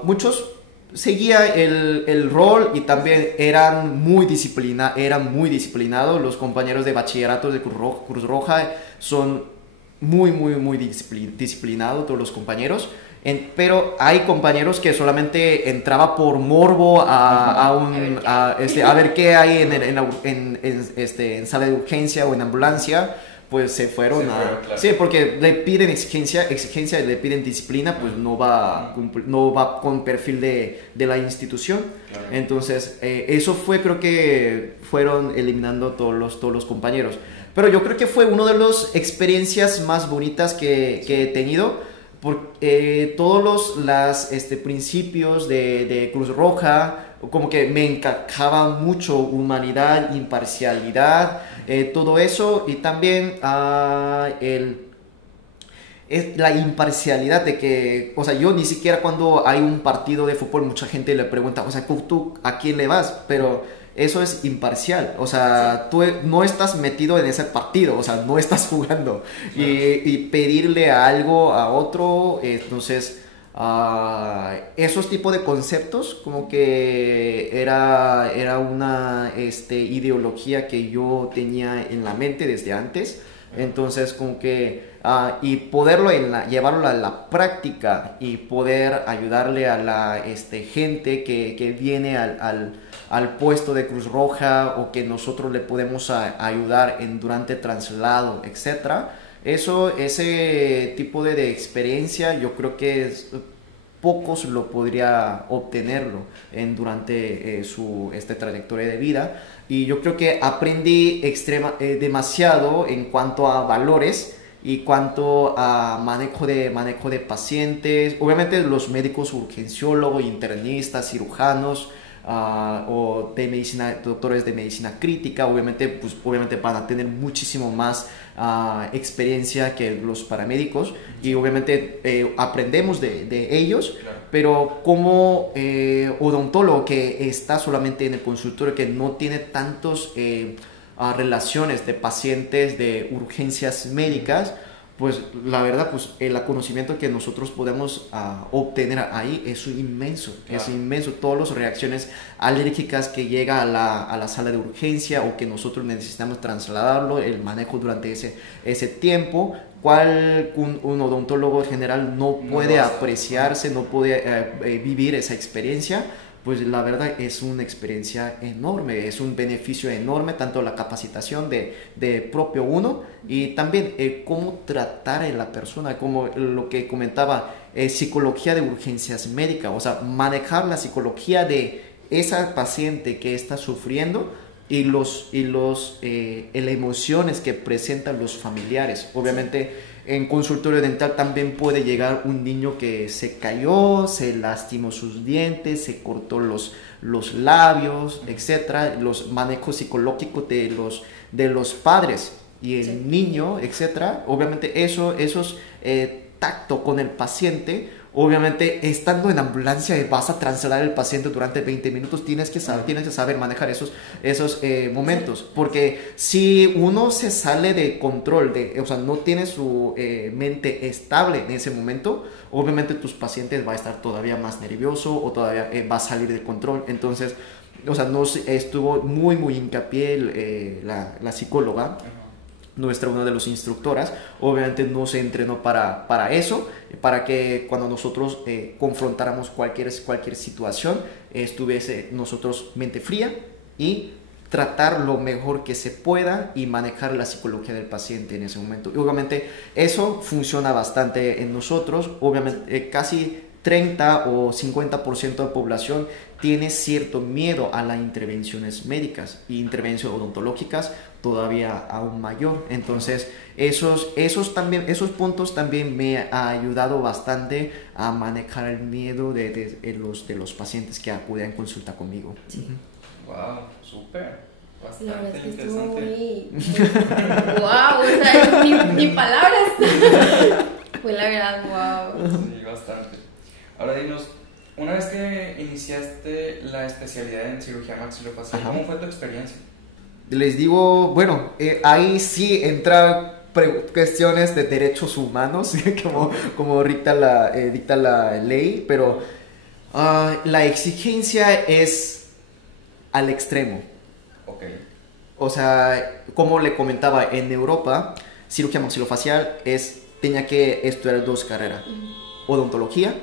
muchos seguía el rol, y también eran muy disciplinados. Los compañeros de bachillerato de Cruz Roja son muy, muy, muy disciplinados, todos los compañeros. Pero hay compañeros que solamente entraba por morbo a ver qué hay en sala de urgencia o en ambulancia, pues se fueron claro. Sí, porque le piden exigencia, le piden disciplina, pues no va con perfil de la institución. Claro. Entonces, eso fue, creo que fueron eliminando todos los compañeros. Pero yo creo que fue una de las experiencias más bonitas que he tenido. Porque todos los principios de Cruz Roja como que me encajaban mucho: humanidad, imparcialidad, todo eso. Y también la imparcialidad de que, o sea, yo ni siquiera cuando hay un partido de fútbol, mucha gente le pregunta, o sea, ¿tú a quién le vas? Pero eso es imparcial, o sea, tú no estás metido en ese partido, o sea, no estás jugando. Y pedirle algo a otro, entonces esos tipos de conceptos como que era una ideología que yo tenía en la mente desde antes. Entonces como que y poderlo llevarlo a la práctica y poder ayudarle a la gente que viene al puesto de Cruz Roja, o que nosotros le podemos ayudar durante traslado, etcétera. Ese tipo de experiencia yo creo que pocos lo podría obtenerlo durante su trayectoria de vida. Y yo creo que aprendí demasiado en cuanto a valores y cuanto a manejo de pacientes. Obviamente los médicos urgenciólogos, internistas, cirujanos, o de medicina, doctores de medicina crítica, obviamente van a tener muchísimo más experiencia que los paramédicos, y obviamente aprendemos de ellos. Claro. Pero como odontólogo que está solamente en el consultorio, que no tiene tantos relaciones de pacientes de urgencias médicas, pues la verdad, pues el conocimiento que nosotros podemos obtener ahí es inmenso, claro. Es inmenso. Todas las reacciones alérgicas que llega a la sala de urgencia, o que nosotros necesitamos trasladarlo, el manejo durante ese tiempo, cual un odontólogo general no puede apreciarse, no puede vivir esa experiencia. Pues la verdad es una experiencia enorme, es un beneficio enorme, tanto la capacitación de propio uno, y también cómo tratar a la persona, como lo que comentaba, psicología de urgencias médicas, o sea, manejar la psicología de esa paciente que está sufriendo, y las emociones que presentan los familiares. Obviamente en consultorio dental también puede llegar un niño que se cayó, se lastimó sus dientes, se cortó los labios, etcétera. Los manejos psicológicos de los padres y el niño, etcétera. Obviamente esos tacto con el paciente. Obviamente, estando en ambulancia, vas a trasladar al paciente durante 20 minutos, tienes que saber manejar esos momentos, porque si uno se sale de control, o sea, no tiene su mente estable en ese momento, obviamente tus pacientes va a estar todavía más nervioso, o todavía va a salir de control. Entonces, o sea, estuvo muy hincapié la psicóloga, una de las instructoras. Obviamente no se entrenó para eso, para que cuando nosotros confrontáramos cualquier situación, estuviese nosotros mente fría y tratar lo mejor que se pueda y manejar la psicología del paciente en ese momento. Y obviamente eso funciona bastante en nosotros. Obviamente casi 30 o 50% de la población tiene cierto miedo a las intervenciones médicas y intervenciones odontológicas todavía aún mayor. Entonces esos puntos también me ha ayudado bastante a manejar el miedo de los pacientes que acuden en consulta conmigo. Sí. Wow, súper. La verdad es que estuvo interesante. muy wow, o sea, ni palabras. Fue la verdad, wow. Sí, bastante. Ahora dinos, una vez que iniciaste la especialidad en cirugía maxilofacial, ¿cómo fue tu experiencia? Les digo, bueno, ahí sí entra cuestiones de derechos humanos, como dicta la ley, pero la exigencia es al extremo. Okay. O sea, como le comentaba, en Europa, cirugía maxilofacial tenía que estudiar 2 carreras, odontología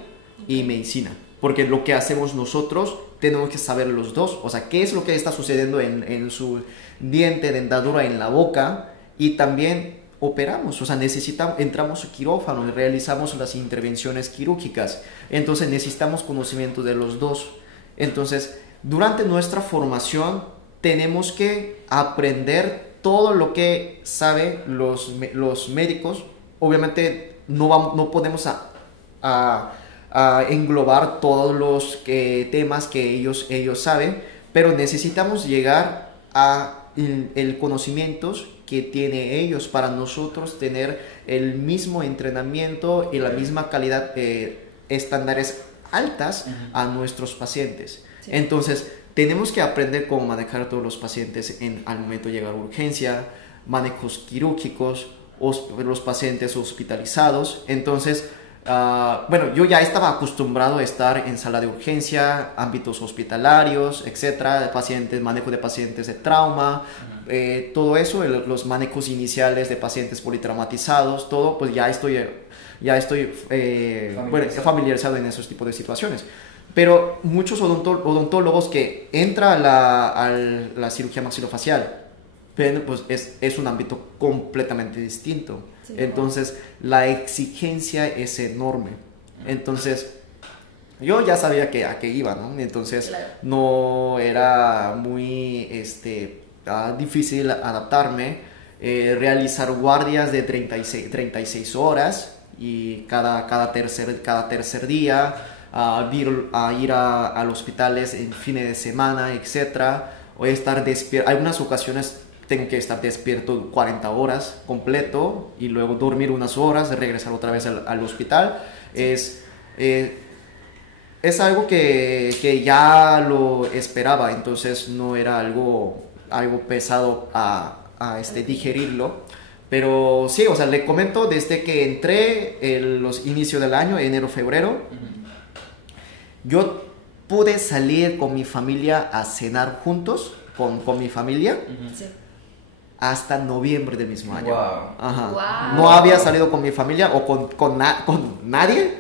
y medicina, porque lo que hacemos nosotros tenemos que saber los dos, o sea, qué es lo que está sucediendo en su diente, dentadura, en la boca, y también operamos, o sea, entramos a quirófano y realizamos las intervenciones quirúrgicas. Entonces necesitamos conocimiento de los dos. Entonces, durante nuestra formación tenemos que aprender todo lo que saben los médicos. Obviamente no podemos a englobar todos los temas que ellos saben, pero necesitamos llegar a el conocimiento que tienen ellos para nosotros tener el mismo entrenamiento y la misma calidad, estándares altas a nuestros pacientes. Sí. Entonces, tenemos que aprender cómo manejar a todos los pacientes al momento de llegar a urgencia, manejos quirúrgicos, los pacientes hospitalizados. Entonces, bueno, yo ya estaba acostumbrado a estar en sala de urgencia, ámbitos hospitalarios, etcétera, manejo de pacientes de trauma, todo eso, los manejos iniciales de pacientes politraumatizados, todo, pues ya estoy familiarizado en esos tipos de situaciones. Pero muchos odontólogos que entran a la cirugía maxilofacial, pues es un ámbito completamente distinto. Sí, entonces, la exigencia es enorme. Entonces, yo ya sabía a qué iba, ¿no? Entonces, claro, no era muy difícil adaptarme, realizar guardias de 36 horas y cada tercer día, ir a los hospitales en fines de semana, etc. O estar despierto. Algunas ocasiones tengo que estar despierto 40 horas completo y luego dormir unas horas, regresar otra vez al hospital. Es algo que ya lo esperaba, entonces no era algo pesado a digerirlo. Pero sí, o sea, le comento desde que entré en los inicios del año, enero, febrero, yo pude salir con mi familia a cenar juntos, con mi familia. Sí. Hasta noviembre del mismo año. Wow. Ajá. Wow. No había salido con mi familia o con nadie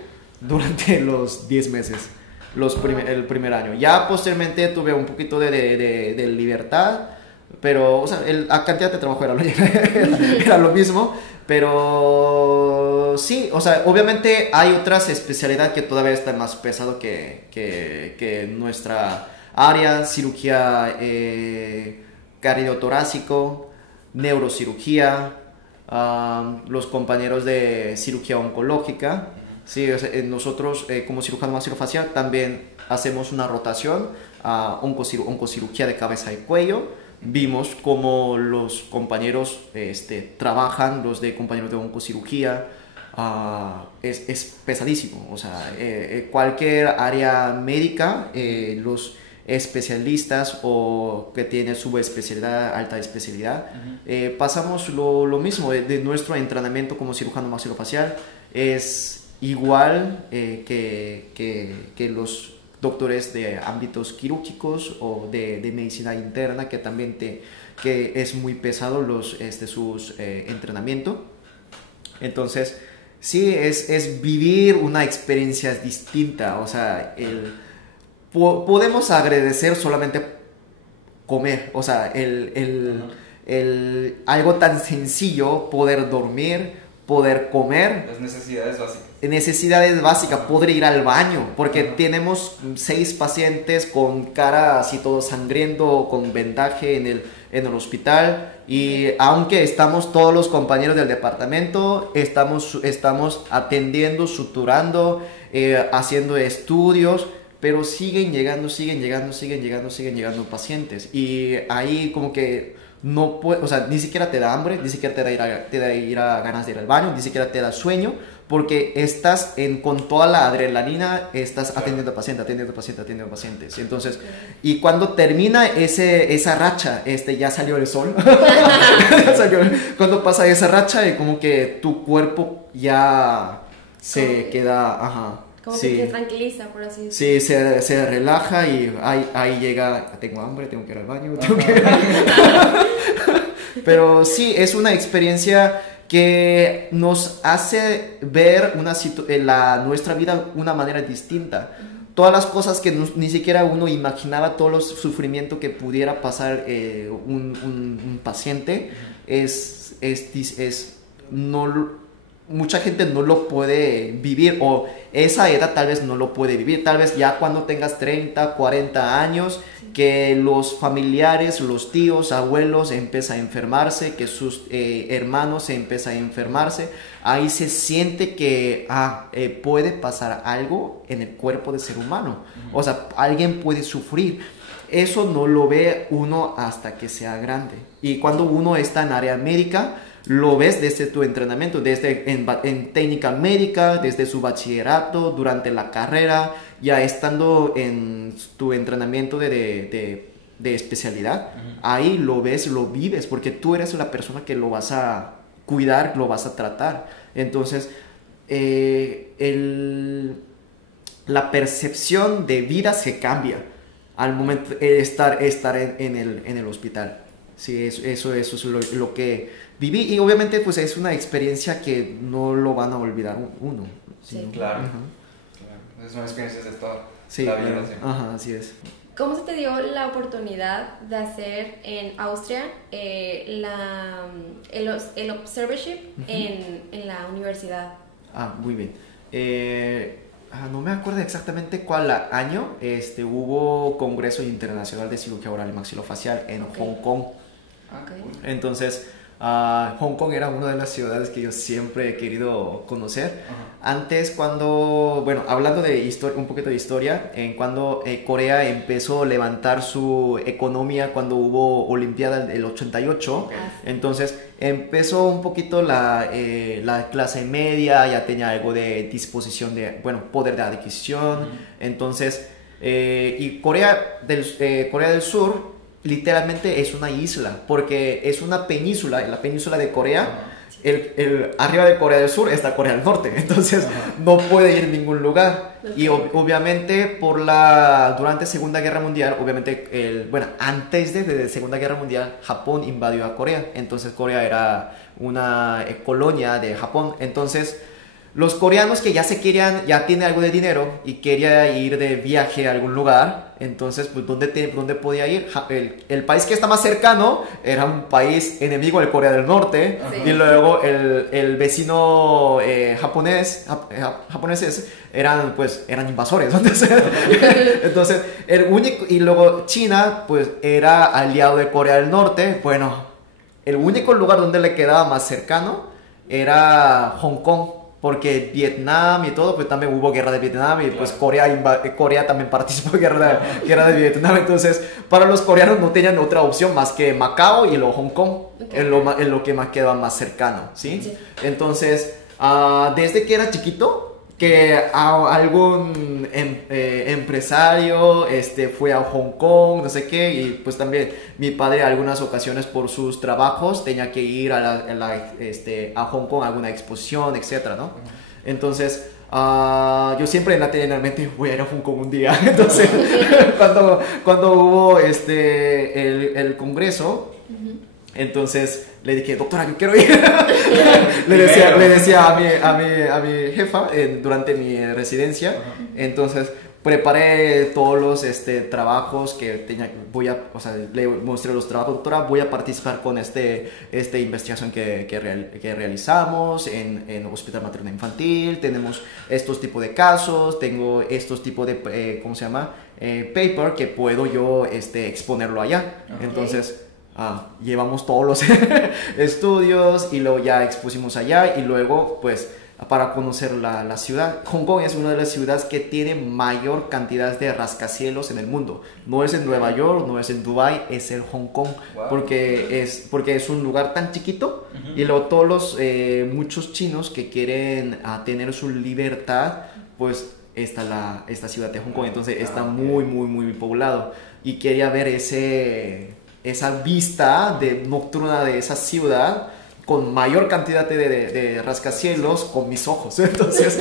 durante los 10 meses, el primer año. Ya posteriormente tuve un poquito de libertad, pero o sea, la cantidad de trabajo era lo mismo, pero sí, o sea, obviamente hay otras especialidades que todavía están más pesado que nuestra área, cirugía cardiotorácico, neurocirugía, los compañeros de cirugía oncológica. Sí, o sea, nosotros como cirujano maxilofacial también hacemos una rotación a oncocirugía de cabeza y cuello. Vimos cómo los compañeros trabajan, los de compañeros de oncocirugía. Es pesadísimo, o sea, cualquier área médica, los especialistas o que tienen subespecialidad, alta especialidad, pasamos lo mismo de nuestro entrenamiento como cirujano maxilofacial. Es igual que los doctores de ámbitos quirúrgicos o de medicina interna, que también que es muy pesado sus entrenamiento. Entonces sí, es vivir una experiencia distinta, o sea, podemos agradecer solamente comer, o sea, algo tan sencillo, poder dormir, poder comer. Las necesidades básicas. Necesidades básicas, poder ir al baño, porque tenemos 6 pacientes con cara así todo sangriento, con vendaje en el hospital, y aunque estamos todos los compañeros del departamento, estamos atendiendo, suturando, haciendo estudios, pero siguen llegando pacientes, y ahí como que no puede, o sea, ni siquiera te da hambre, ni siquiera te da ganas de ir al baño, ni siquiera te da sueño, porque estás con toda la adrenalina, estás atendiendo pacientes. Entonces, y cuando termina esa racha, ya salió el sol. Cuando pasa esa racha, como que tu cuerpo ya se queda, ajá. Como que te tranquiliza, por así decirlo. Sí, se relaja y ahí llega, tengo hambre, tengo que ir al baño, Pero sí, es una experiencia que nos hace ver nuestra vida de una manera distinta. Todas las cosas que ni siquiera uno imaginaba, todos los sufrimientos que pudiera pasar un paciente, mucha gente no lo puede vivir, o esa edad tal vez no lo puede vivir. Tal vez ya cuando tengas 30, 40 años, que los familiares, los tíos, abuelos empiezan a enfermarse, que sus hermanos empiezan a enfermarse, ahí se siente que puede pasar algo en el cuerpo del ser humano. O sea, alguien puede sufrir. Eso no lo ve uno hasta que sea grande. Y cuando uno está en área médica, lo ves desde tu entrenamiento, desde en técnica médica, desde su bachillerato, durante la carrera, ya estando en tu entrenamiento de especialidad, ahí lo ves, lo vives, porque tú eres la persona que lo vas a cuidar, lo vas a tratar. Entonces, la percepción de vida se cambia al momento de estar en el hospital. Sí, eso es lo que viví, y obviamente pues es una experiencia que no lo van a olvidar uno. Sí. Claro. Ajá. Claro. Es una experiencia de toda Sí, la vida. claro. Sí. Ajá, así es. ¿Cómo se te dio la oportunidad de hacer en Austria el observership en la universidad? Muy bien. No me acuerdo exactamente cuál año hubo Congreso Internacional de Cirugía Oral y Maxilofacial en Hong Kong. Okay. Entonces, Hong Kong era una de las ciudades que yo siempre he querido conocer. Antes, bueno, hablando de un poquito de historia, cuando Corea empezó a levantar su economía cuando hubo Olimpiada del 88, entonces empezó un poquito la clase media, ya tenía algo de disposición poder de adquisición. Entonces, y Corea del Sur literalmente es una isla, porque es una península, en la península de Corea. Arriba de Corea del Sur está Corea del Norte, entonces no puede ir a ningún lugar. Y obviamente durante Segunda Guerra Mundial, obviamente antes de Segunda Guerra Mundial, Japón invadió a Corea, entonces Corea era una colonia de Japón. Entonces los coreanos que ya tienen algo de dinero y quería ir de viaje a algún lugar, entonces pues ¿dónde podía ir? El país que está más cercano era un país enemigo de Corea del Norte. Sí. Y luego el vecino japoneses eran invasores. Entonces el único, y luego China pues era aliado de Corea del Norte. Bueno, el único lugar donde le quedaba más cercano era Hong Kong, porque Vietnam y todo, pues también hubo guerra de Vietnam, y pues Corea también participó en guerra de Vietnam. Entonces para los coreanos no tenían otra opción más que Macao y luego Hong Kong, en lo que más quedaba más cercano, ¿sí? Entonces desde que era chiquito, que algún empresario fue a Hong Kong, no sé qué, y pues también mi padre algunas ocasiones por sus trabajos tenía que ir a Hong Kong a alguna exposición, etcétera, ¿no? Entonces yo siempre tenía en la mente, voy a ir a Hong Kong un día. Entonces cuando hubo el congreso, entonces le dije, doctora, yo quiero ir. le decía a mi jefa durante mi residencia. Entonces preparé todos los trabajos que tenía. Le mostré los trabajos, doctora, voy a participar con esta investigación que realizamos en Hospital Materno Infantil. Tenemos estos tipos de casos, tengo estos tipos de, paper que puedo yo exponerlo allá. Entonces llevamos todos los estudios y luego ya expusimos allá, y luego pues para conocer la ciudad. Hong Kong es una de las ciudades que tiene mayor cantidad de rascacielos en el mundo. No es en Nueva York, no es en Dubai, es el Hong Kong. Wow. Porque es un lugar tan chiquito. Y luego todos muchos chinos que quieren tener su libertad, pues esta ciudad de Hong Kong. Entonces está muy muy poblado, y quería ver esa vista nocturna de esa ciudad con mayor cantidad de rascacielos con mis ojos. Entonces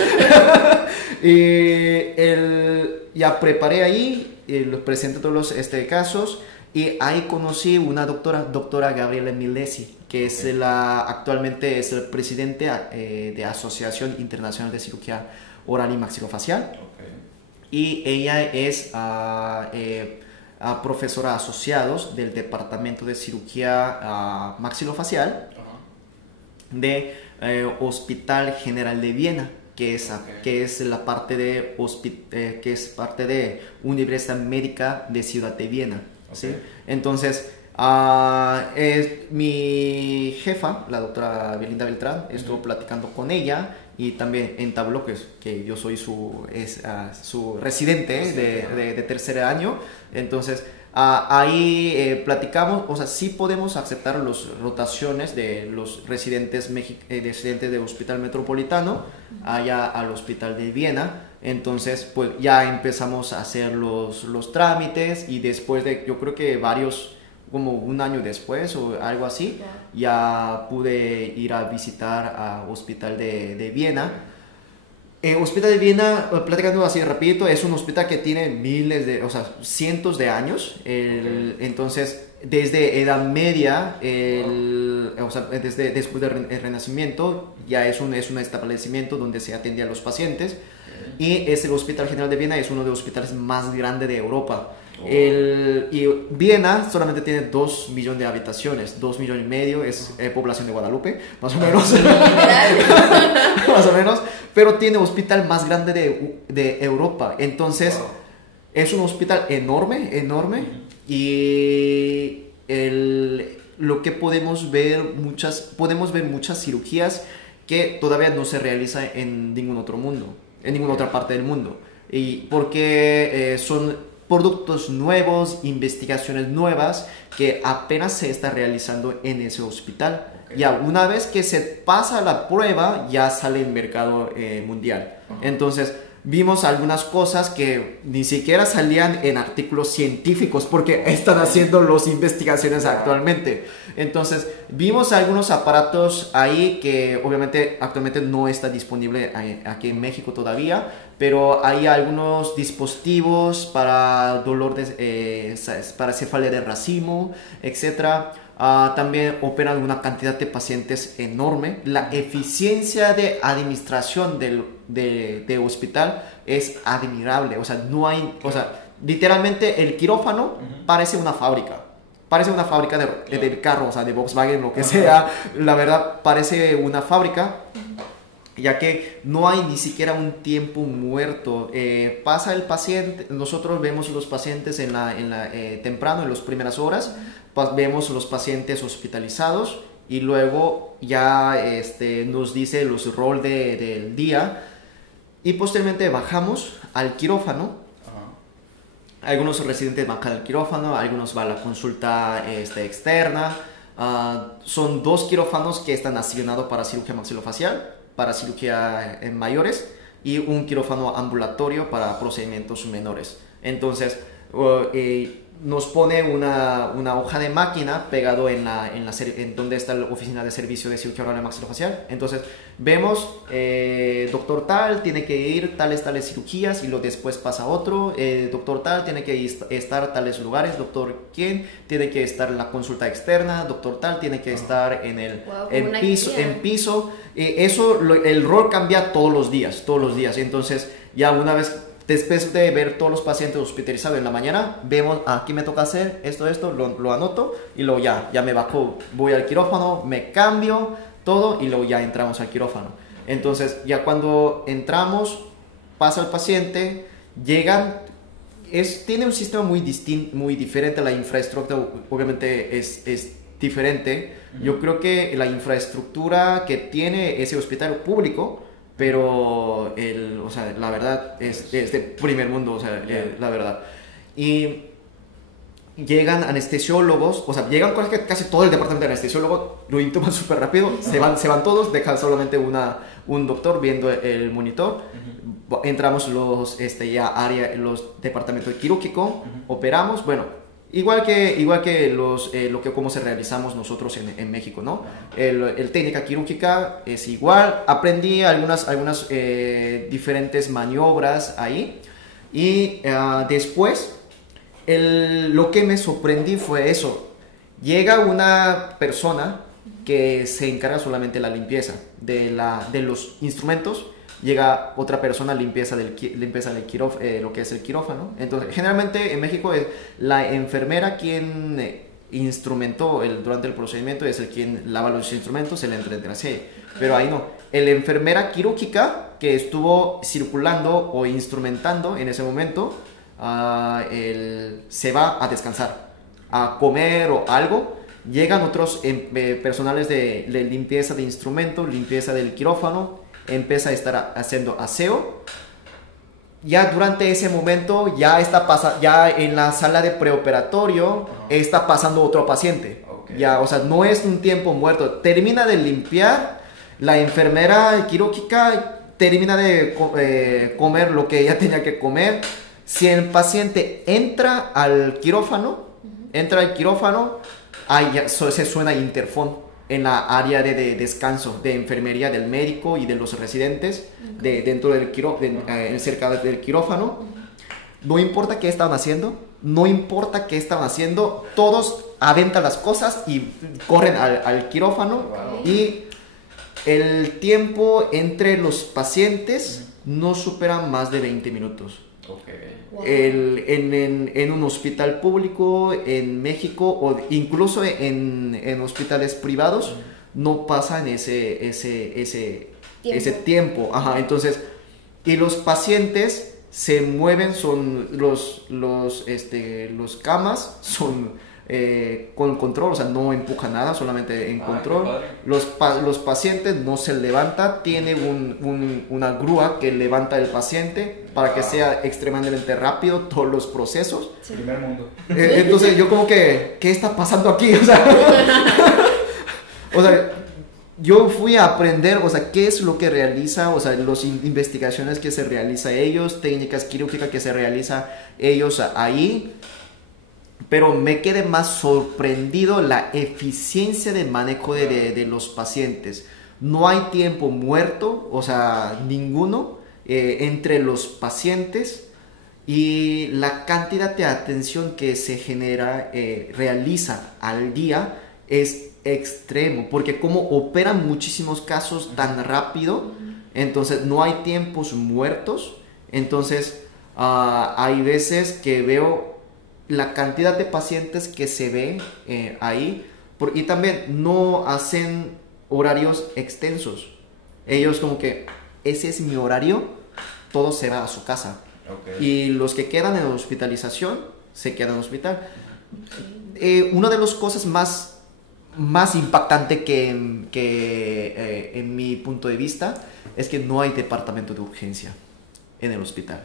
ya preparé ahí, los presenté todos los casos, y ahí conocí una doctora Gabriela Milesi, que es actualmente es el presidente de Asociación Internacional de Cirugía Oral y Maxilofacial. Y ella es profesora asociados del Departamento de Cirugía Maxilofacial de Hospital General de Viena, que es la parte que es parte de Universidad Médica de Ciudad de Viena. ¿Sí? Entonces mi jefa, la doctora Belinda Beltrán, estuvo platicando con ella, y también entabló que yo soy su residente de tercer año. Entonces ahí platicamos, sí podemos aceptar las rotaciones de los residentes del Hospital Metropolitano allá al Hospital de Viena. Entonces, pues ya empezamos a hacer los trámites y después de, yo creo que como un año después o algo así, ya pude ir a visitar al Hospital de Viena. El Hospital de Viena, platicando así rapidito, es un hospital que tiene cientos de años. Entonces, desde Edad Media, desde después del Renacimiento, ya es un establecimiento donde se atendía a los pacientes. Y el Hospital General de Viena es uno de los hospitales más grandes de Europa. Y Viena solamente tiene 2 millones de habitaciones, 2 millones y medio es población de Guadalupe, más o menos. Más o menos, pero tiene el hospital más grande de Europa. Entonces, es un hospital enorme. Y lo que podemos ver muchas cirugías que todavía no se realiza en ninguna otra parte del mundo. Y porque son productos nuevos, investigaciones nuevas que apenas se está realizando en ese hospital. Ya una vez que se pasa la prueba, ya sale el mercado mundial. Entonces, vimos algunas cosas que ni siquiera salían en artículos científicos porque están haciendo las investigaciones actualmente. Entonces, vimos algunos aparatos ahí que obviamente actualmente no está disponible aquí en México todavía, pero hay algunos dispositivos para para cefalia de racimo, etc. También operan una cantidad de pacientes enorme. La eficiencia de administración de hospital es admirable. Literalmente el quirófano parece una fábrica. Parece una fábrica de carro, de Volkswagen, lo que sea. La verdad, parece una fábrica, ya que no hay ni siquiera un tiempo muerto. Pasa el paciente, nosotros vemos los pacientes temprano, en las primeras horas, vemos los pacientes hospitalizados y luego ya nos dice los rol del día y posteriormente bajamos al quirófano. Algunos residentes bajan al quirófano, algunos van a la consulta externa. Son 2 quirófanos que están asignados para cirugía maxilofacial, para cirugía en mayores, y un quirófano ambulatorio para procedimientos menores. Entonces, nos pone una hoja de máquina pegado en donde está la oficina de servicio de cirugía oral maxilofacial. Entonces, vemos, doctor tal tiene que ir tales cirugías y después pasa otro, doctor tal tiene que estar tales lugares, doctor quién tiene que estar en la consulta externa, doctor tal tiene que estar en piso. El rol cambia todos los días. Entonces, ya una vez después de ver todos los pacientes hospitalizados en la mañana, vemos, aquí me toca hacer esto, lo anoto y luego ya me bajo, voy al quirófano, me cambio todo y luego ya entramos al quirófano. Entonces, ya cuando entramos, pasa el paciente, llegan, tiene un sistema muy diferente, la infraestructura obviamente es diferente. Yo creo que la infraestructura que tiene ese hospital público, pero la verdad es de primer mundo, la verdad. Y llegan anestesiólogos, llegan casi todo el departamento de anestesiólogos, lo intuban súper rápido, se van todos, dejan solamente un doctor viendo el monitor. Entramos los departamentos quirúrgico, operamos, igual que cómo se realizamos nosotros en México, ¿no? El técnica quirúrgica es igual. Aprendí algunas diferentes maniobras ahí. Y después, lo que me sorprendí fue eso. Llega una persona que se encarga solamente de la limpieza de los instrumentos. Llega otra persona, limpieza del lo que es el quirófano. Entonces, generalmente en México es la enfermera quien instrumentó durante el procedimiento, es el quien lava los instrumentos, el entretenimiento. Pero ahí no. La enfermera quirúrgica que estuvo circulando o instrumentando en ese momento, se va a descansar, a comer o algo. Llegan otros personales de limpieza de instrumentos, limpieza del quirófano. Empieza a estar haciendo aseo. Ya durante ese momento ya en la sala de preoperatorio está pasando otro paciente. Ya, no es un tiempo muerto. Termina de limpiar, la enfermera quirúrgica termina de comer lo que ella tenía que comer. Si el paciente entra al quirófano, ahí ya se suena interfón en la área de descanso de enfermería del médico y de los residentes dentro del cerca del quirófano. No importa qué estaban haciendo, todos aventan las cosas y corren al quirófano. Wow. Y el tiempo entre los pacientes no supera más de 20 minutos. Okay. Wow. En un hospital público en México o incluso en hospitales privados no pasan ese tiempo. Ajá, entonces, y los pacientes se mueven, son los camas son con control, o sea, no empuja nada, solamente en control. Los pacientes no se levantan, tiene una grúa que levanta el paciente para que sea extremadamente rápido todos los procesos. Sí. Primer mundo. Entonces yo como que, ¿qué está pasando aquí? O sea, yo fui a aprender, o sea, qué es lo que realiza, o sea, las investigaciones que se realiza ellos, técnicas quirúrgicas que se realiza ellos ahí. Pero me quedé más sorprendido la eficiencia de manejo de los pacientes. No hay tiempo muerto, o sea, ninguno, entre los pacientes, y la cantidad de atención que se realiza al día es extremo, porque como operan muchísimos casos tan rápido, entonces no hay tiempos muertos. Entonces hay veces que veo la cantidad de pacientes que se ve ahí, y también no hacen horarios extensos. Ellos como que, ese es mi horario, todo se va a su casa. Okay. Y los que quedan en hospitalización, se quedan en hospital. Una de las cosas más impactante que en mi punto de vista es que no hay departamento de urgencia en el hospital.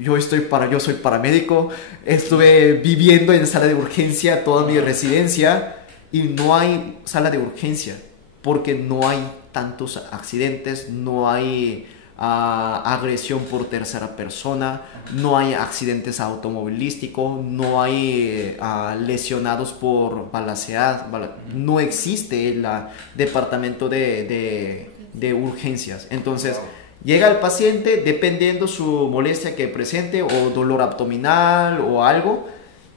Yo soy paramédico, estuve viviendo en sala de urgencia toda mi residencia y no hay sala de urgencia porque no hay tantos accidentes, no hay agresión por tercera persona, no hay accidentes automovilísticos, no hay lesionados por balaceadas, no existe el departamento de urgencias. Entonces, llega el paciente, dependiendo su molestia que presente o dolor abdominal o algo,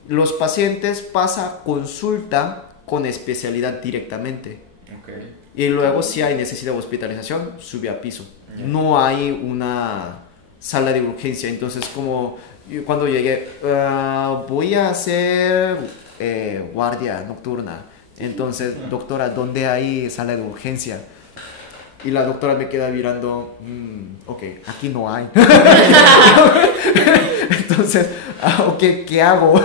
los pacientes pasan consulta con especialidad directamente. Okay. Y luego, si hay necesidad de hospitalización, sube a piso. No hay una sala de urgencia. Entonces, como cuando llegué, voy a hacer guardia nocturna. Entonces, doctora, ¿dónde hay sala de urgencia? Y la doctora me queda mirando, ok, aquí no hay. Entonces, ok, ¿qué hago? O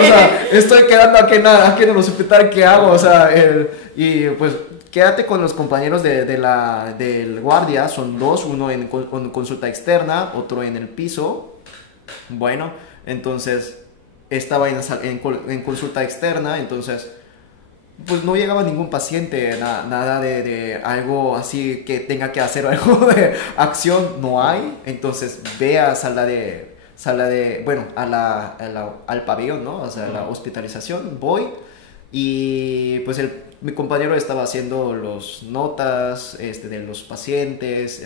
sea, estoy quedando aquí en el hospital, ¿qué hago? O sea, y pues quédate con los compañeros del guardia, son dos, uno en consulta externa, otro en el piso. Bueno, entonces estaba en consulta externa, entonces pues no llegaba ningún paciente, nada de algo así que tenga que hacer algo de acción, no hay. Entonces ve a bueno, al pabellón, ¿no? O sea, la hospitalización, voy y pues mi compañero estaba haciendo las notas de los pacientes,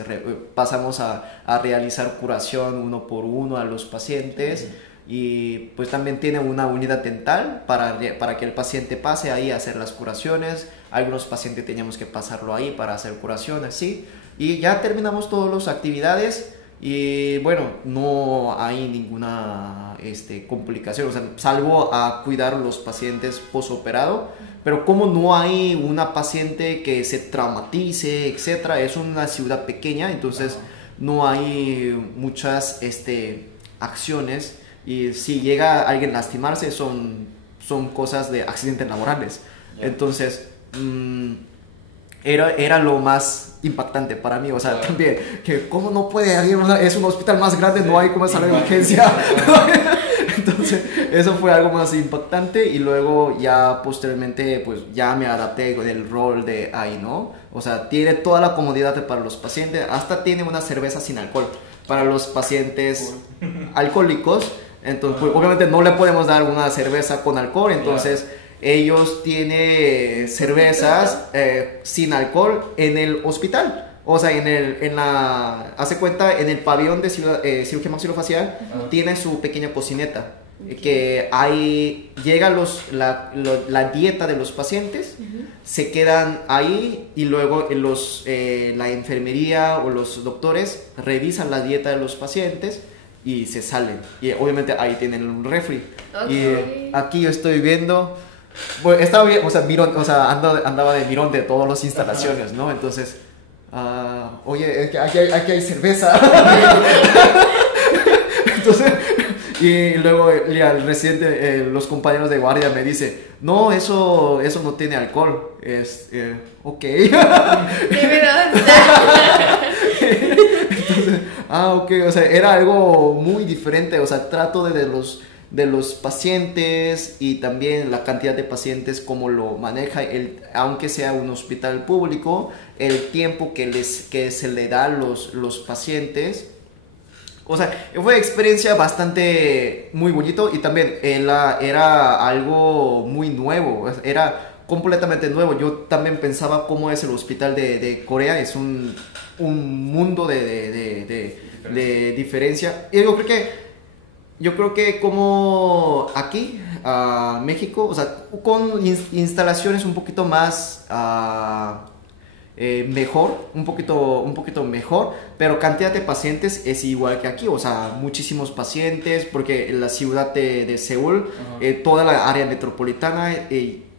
pasamos a realizar curación uno por uno a los pacientes. Y pues también tiene una unidad dental para que el paciente pase ahí a hacer las curaciones. Algunos pacientes teníamos que pasarlo ahí para hacer curaciones, ¿sí? Y ya terminamos todas las actividades y bueno, no hay ninguna complicación, o sea, salvo a cuidar a los pacientes postoperado. Pero como no hay una paciente que se traumatice, etcétera, es una ciudad pequeña, entonces no hay muchas acciones. Y si llega alguien a lastimarse, son cosas de accidentes laborales. Yeah. Entonces, era lo más impactante para mí. O sea, también, que cómo no puede haber es un hospital más grande, sí, no hay como sala de urgencia. Entonces, eso fue algo más impactante y luego ya posteriormente, pues ya me adapté con el rol de ahí, ¿no? O sea, tiene toda la comodidad para los pacientes, hasta tiene una cerveza sin alcohol para los pacientes alcohólicos. Entonces, pues, obviamente no le podemos dar una cerveza con alcohol, entonces ellos tienen cervezas sin alcohol en el hospital. O sea, hace cuenta, en el pabellón de cirugía maxilofacial tiene su pequeña cocineta. Que ahí llega la dieta de los pacientes, se quedan ahí y luego la enfermería o los doctores revisan la dieta de los pacientes y se salen. Y obviamente ahí tienen un refri. Y aquí yo estoy viendo, bueno, estaba bien, o sea, andaba de mirón de todas las instalaciones, ¿no? Entonces, oye, aquí hay cerveza. Entonces, y luego al residente, los compañeros de guardia me dicen, no, eso no tiene alcohol. Ok. ¿De verdad? Entonces, ok, o sea, era algo muy diferente, o sea, trato de los pacientes y también la cantidad de pacientes, cómo lo maneja, aunque sea un hospital público, el tiempo que se le da a los pacientes. O sea, fue una experiencia bastante muy bonito y también era algo muy nuevo, era completamente nuevo. Yo también pensaba cómo es el hospital de Corea, es un mundo de diferencia. Y yo creo que como aquí, México, o sea, con instalaciones un poquito más mejor, un poquito mejor, pero cantidad de pacientes es igual que aquí, o sea, muchísimos pacientes, porque en la ciudad de Seúl, toda la área metropolitana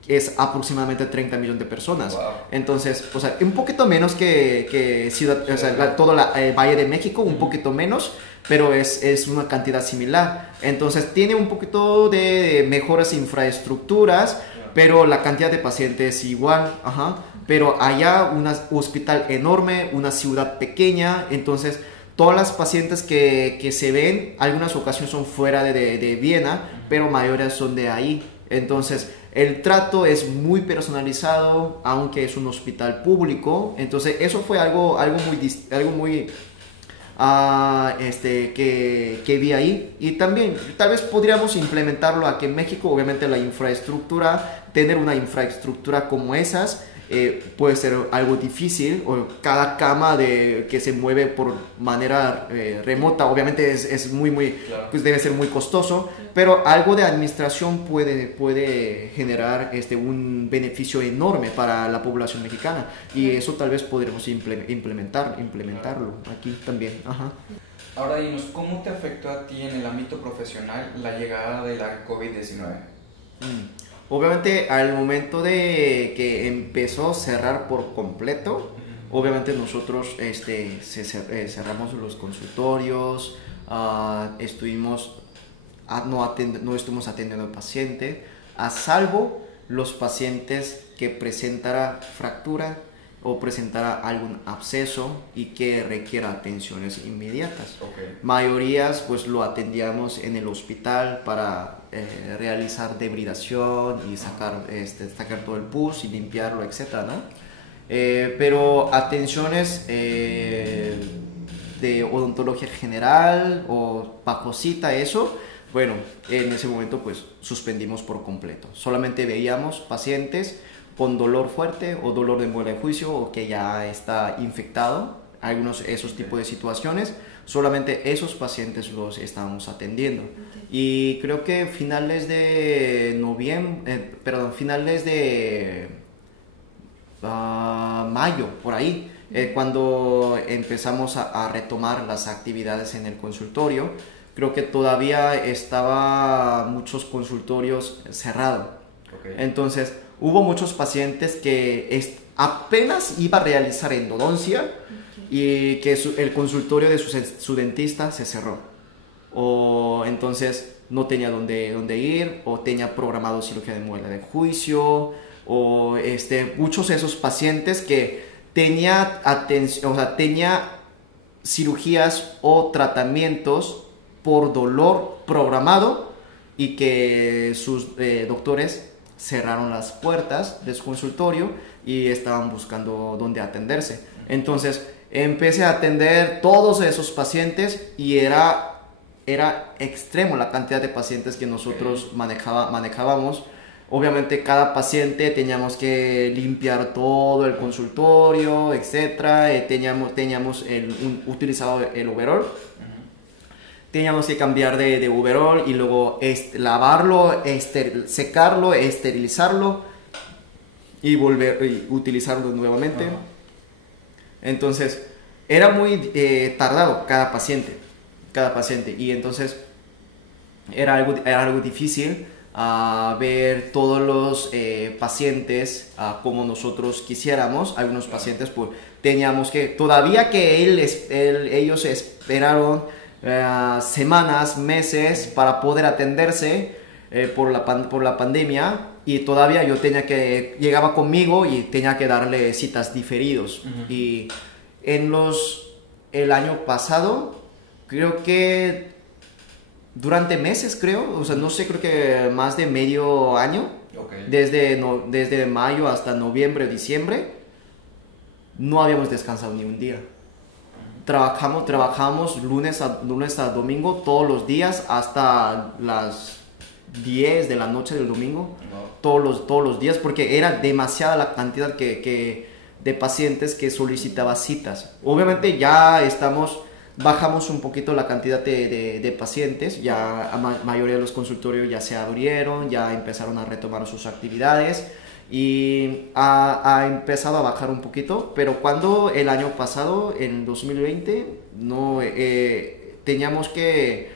es aproximadamente 30 millones de personas. Wow. Entonces, o sea, un poquito menos que ciudad, o sea, todo el Valle de México, un poquito menos, pero es una cantidad similar. Entonces, tiene un poquito de mejores infraestructuras, pero la cantidad de pacientes es igual, pero allá un hospital enorme, una ciudad pequeña, entonces todas las pacientes que se ven, algunas ocasiones son fuera de Viena, pero mayores son de ahí. Entonces el trato es muy personalizado, aunque es un hospital público. Entonces eso fue algo muy que vi ahí. Y también tal vez podríamos implementarlo aquí en México. Obviamente la infraestructura, tener una infraestructura como esas puede ser algo difícil, o cada cama que se mueve por manera remota, obviamente es muy claro, pues debe ser muy costoso, pero algo de administración puede generar un beneficio enorme para la población mexicana, y eso tal vez podremos implementarlo aquí también. Ahora dinos, ¿cómo te afectó a ti en el ámbito profesional la llegada de la COVID-19? Obviamente al momento de que empezó a cerrar por completo, obviamente nosotros cerramos los consultorios, no estuvimos atendiendo al paciente, a salvo los pacientes que presentara fractura o presentara algún absceso y que requiera atenciones inmediatas. Mayorías pues lo atendíamos en el hospital para realizar debridación y sacar todo el pus y limpiarlo, etcétera, ¿no? Pero atenciones de odontología general o pajosita, eso, bueno, en ese momento pues suspendimos por completo. Solamente veíamos pacientes con dolor fuerte o dolor de muela de juicio o que ya está infectado, esos tipos de situaciones, solamente esos pacientes los estábamos atendiendo. Y creo que finales de mayo, por ahí, cuando empezamos a retomar las actividades en el consultorio, creo que todavía estaba muchos consultorios cerrados. Entonces, hubo muchos pacientes que apenas iba a realizar endodoncia y que el consultorio de su dentista se cerró. O entonces no tenía dónde ir, o tenía programado cirugía de muela de juicio, o muchos de esos pacientes que tenía cirugías o tratamientos por dolor programado, y que sus doctores cerraron las puertas de su consultorio y estaban buscando dónde atenderse. Entonces empecé a atender todos esos pacientes y era extremo la cantidad de pacientes que nosotros manejábamos. Obviamente cada paciente teníamos que limpiar todo el consultorio, etc. Teníamos utilizado el overall. Teníamos que cambiar de overall y luego lavarlo, secarlo, esterilizarlo y volver a utilizarlo nuevamente. Entonces era muy tardado cada paciente. Y entonces era algo difícil ver todos los pacientes como nosotros quisiéramos. Algunos pacientes pues teníamos que, todavía que ellos esperaron semanas, meses para poder atenderse por la pandemia, y todavía llegaba conmigo y tenía que darle citas diferidos. Y el año pasado, creo que durante meses, o sea, no sé, creo que más de medio año, desde mayo hasta noviembre, diciembre, no habíamos descansado ni un día. Trabajamos lunes a domingo todos los días hasta las 10 de la noche del domingo, todos los días, porque era demasiada la cantidad de pacientes que solicitaba citas. Obviamente ya bajamos un poquito la cantidad de pacientes, ya la mayoría de los consultorios ya se abrieron, ya empezaron a retomar sus actividades y ha empezado a bajar un poquito, pero cuando el año pasado, en 2020, teníamos que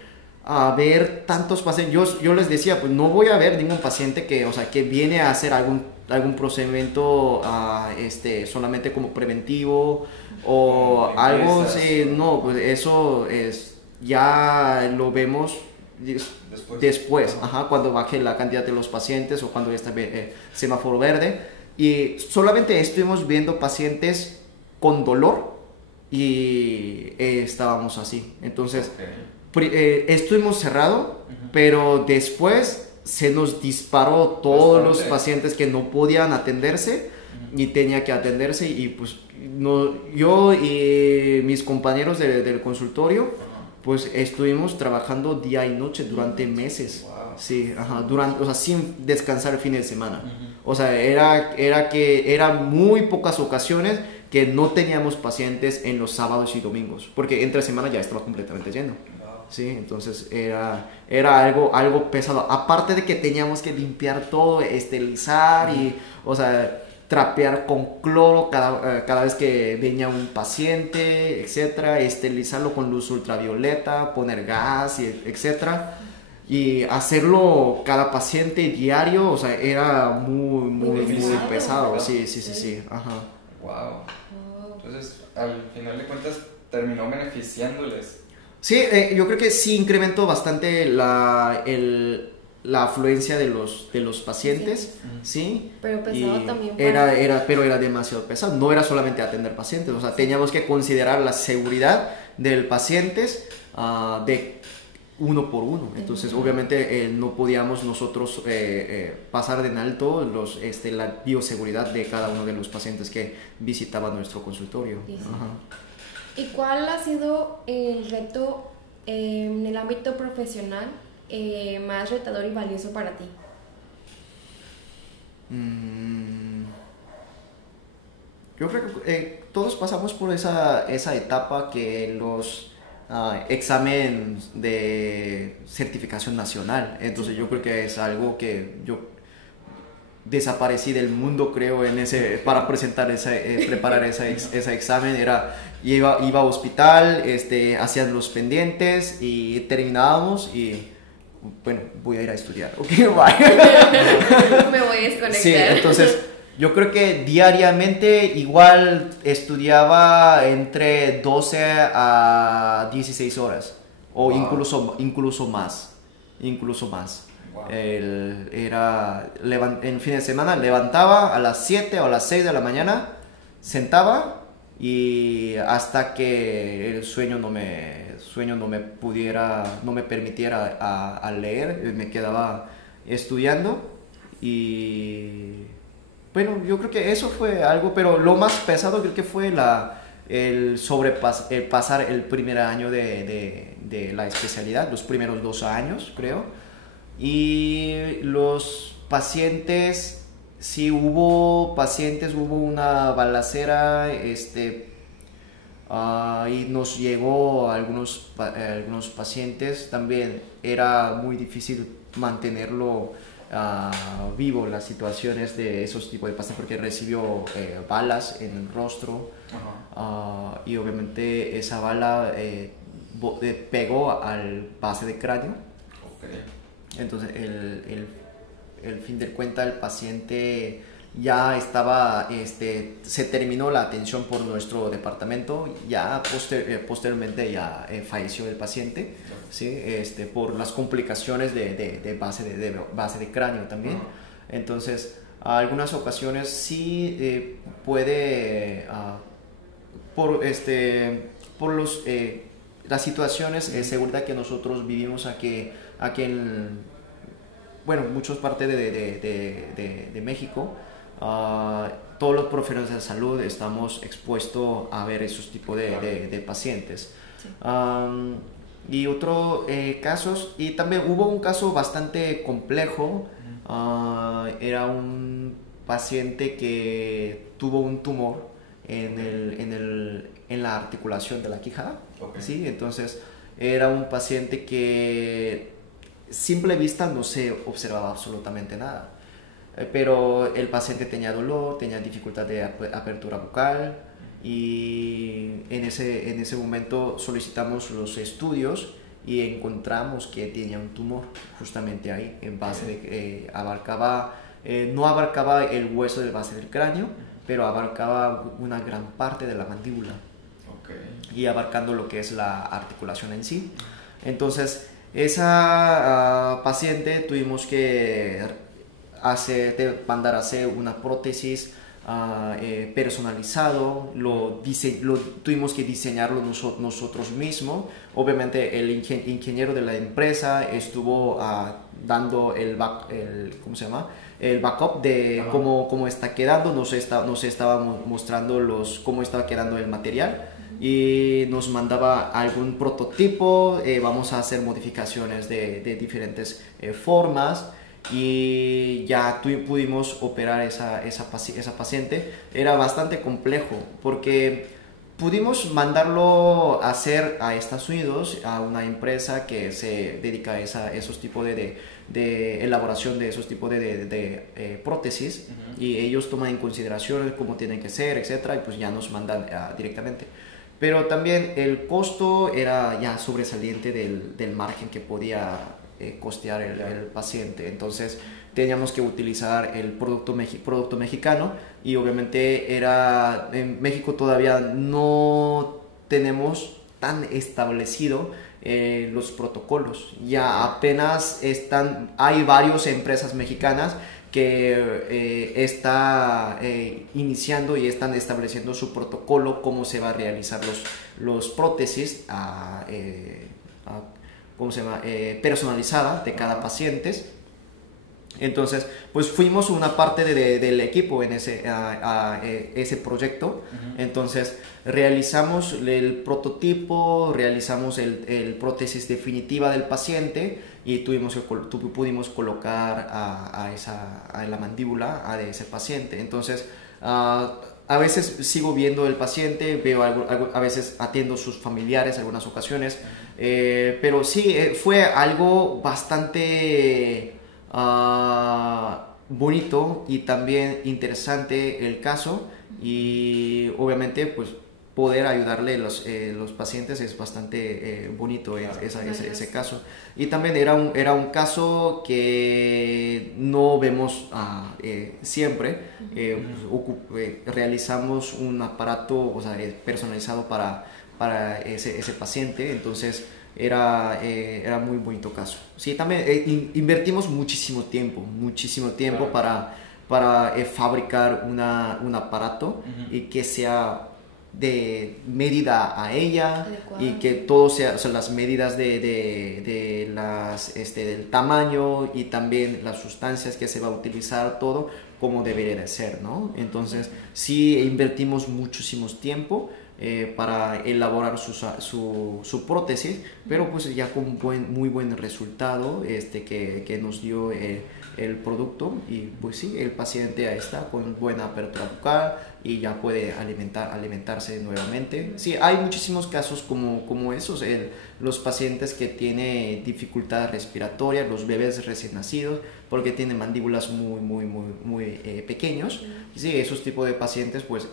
ver tantos pacientes. Yo les decía, pues no voy a ver ningún paciente que viene a hacer algún procedimiento solamente como preventivo o algo así. No, pues eso ya lo vemos después, cuando baje la cantidad de los pacientes o cuando está semáforo verde. Y solamente estuvimos viendo pacientes con dolor y estábamos así. Entonces estuvimos cerrados, pero después se nos disparó todos los pacientes que no podían atenderse y tenía que atenderse, y pues yo y mis compañeros del consultorio pues estuvimos trabajando día y noche durante meses. Sí, sin descansar el fin de semana. O sea, eran muy pocas ocasiones que no teníamos pacientes en los sábados y domingos, porque entre semana ya estaba completamente lleno. Sí, entonces era algo pesado. Aparte de que teníamos que limpiar todo, esterilizar y, trapear con cloro cada vez que venía un paciente, etcétera, esterilizarlo con luz ultravioleta, poner gas, etcétera, y hacerlo cada paciente diario, era muy pesado. Sí. Wow. Entonces, al final de cuentas, terminó beneficiándoles. Sí, yo creo que sí incrementó bastante la afluencia de los pacientes, sí. Pero pesado también. Pero era demasiado pesado. No era solamente atender pacientes, teníamos que considerar la seguridad del paciente de uno por uno. Entonces, obviamente, no podíamos nosotros pasar en alto la bioseguridad de cada uno de los pacientes que visitaban nuestro consultorio. Sí. ¿Y cuál ha sido el reto en el ámbito profesional más retador y valioso para ti? Yo creo que todos pasamos por esa etapa que los exámenes de certificación nacional. Entonces yo creo que es algo que yo desaparecí del mundo, creo, para preparar ese examen. Iba a hospital, hacían los pendientes y terminábamos y bueno, voy a ir a estudiar, ok, bye. Me voy a desconectar. Sí, entonces yo creo que diariamente igual estudiaba entre 12 a 16 horas o incluso más. Wow. En fin de semana levantaba a las 7 o a las 6 de la mañana, sentaba y hasta que el sueño no me permitiera a leer, me quedaba estudiando. Y bueno, yo creo que eso fue algo, pero lo más pesado creo que fue el pasar el primer año de la especialidad, los primeros 2 años, creo. Y los pacientes, sí hubo pacientes, hubo una balacera, y nos llegó algunos pacientes. También era muy difícil mantenerlo vivo, las situaciones de esos tipos de pacientes, porque recibió balas en el rostro. Y obviamente esa bala pegó al base de cráneo. Entonces el fin de cuenta, el paciente ya estaba, se terminó la atención por nuestro departamento, ya posteriormente ya falleció el paciente, ¿sí? Por las complicaciones de base de cráneo también. Entonces, a algunas ocasiones sí puede, por las situaciones de seguridad que nosotros vivimos aquí en, bueno, muchas partes de México, todos los profesionales de salud estamos expuestos a ver esos tipos de pacientes. Sí. Y otros casos, y también hubo un caso bastante complejo. Era un paciente que tuvo un tumor en la articulación de la quijada. ¿Sí? Entonces era un paciente que simple vista no se observaba absolutamente nada, pero el paciente tenía dolor, tenía dificultad de apertura bucal, y en ese momento solicitamos los estudios y encontramos que tenía un tumor justamente ahí, en base de no abarcaba el hueso de base del cráneo, pero abarcaba una gran parte de la mandíbula, y abarcando lo que es la articulación en sí. Entonces esa paciente tuvimos que mandar a hacer una prótesis personalizado. Tuvimos que diseñarlo nosotros mismos. Obviamente el ingeniero de la empresa estuvo dando el backup de cómo está quedando. Nos estaba mostrando cómo estaba quedando el material, y nos mandaba algún prototipo. Vamos a hacer modificaciones de diferentes formas, y ya pudimos operar esa paciente. Era bastante complejo porque pudimos mandarlo a hacer a Estados Unidos, a una empresa que se dedica a esos tipos de elaboración de esos tipos de prótesis, y ellos toman en consideración cómo tienen que ser, etcétera, y pues ya nos mandan directamente. Pero también el costo era ya sobresaliente del margen que podía costear el paciente. Entonces teníamos que utilizar el producto mexicano, y obviamente en México todavía no tenemos tan establecido los protocolos. Ya apenas hay varias empresas mexicanas que está iniciando y están estableciendo su protocolo, cómo se va a realizar los prótesis personalizada de cada paciente. Entonces, pues fuimos una parte del equipo en ese proyecto. Entonces, realizamos el prototipo, realizamos el prótesis definitiva del paciente, y pudimos colocar a la mandíbula de ese paciente. Entonces, a veces sigo viendo el paciente, veo a veces atiendo a sus familiares algunas ocasiones, pero sí, fue algo bastante bonito y también interesante el caso, y obviamente pues poder ayudarle los pacientes es bastante bonito. Ese caso. Y también era un caso que no vemos siempre. Realizamos un aparato, personalizado para ese paciente. Entonces era muy bonito caso. Sí, también invertimos muchísimo tiempo para fabricar un aparato y que sea de medida a ella Adecuado. y que todo sea, o sea, las medidas del tamaño y también las sustancias que se va a utilizar, todo como debería de ser, ¿no? Entonces sí invertimos muchísimo tiempo para elaborar su prótesis, pero pues ya con muy buen resultado que nos dio el producto, y pues sí, el paciente ahí está con buena apertura bucal y ya puede alimentarse nuevamente. Sí, hay muchísimos casos como esos, los pacientes que tienen dificultad respiratoria, los bebés recién nacidos, porque tienen mandíbulas muy pequeños. Sí, esos tipos de pacientes pues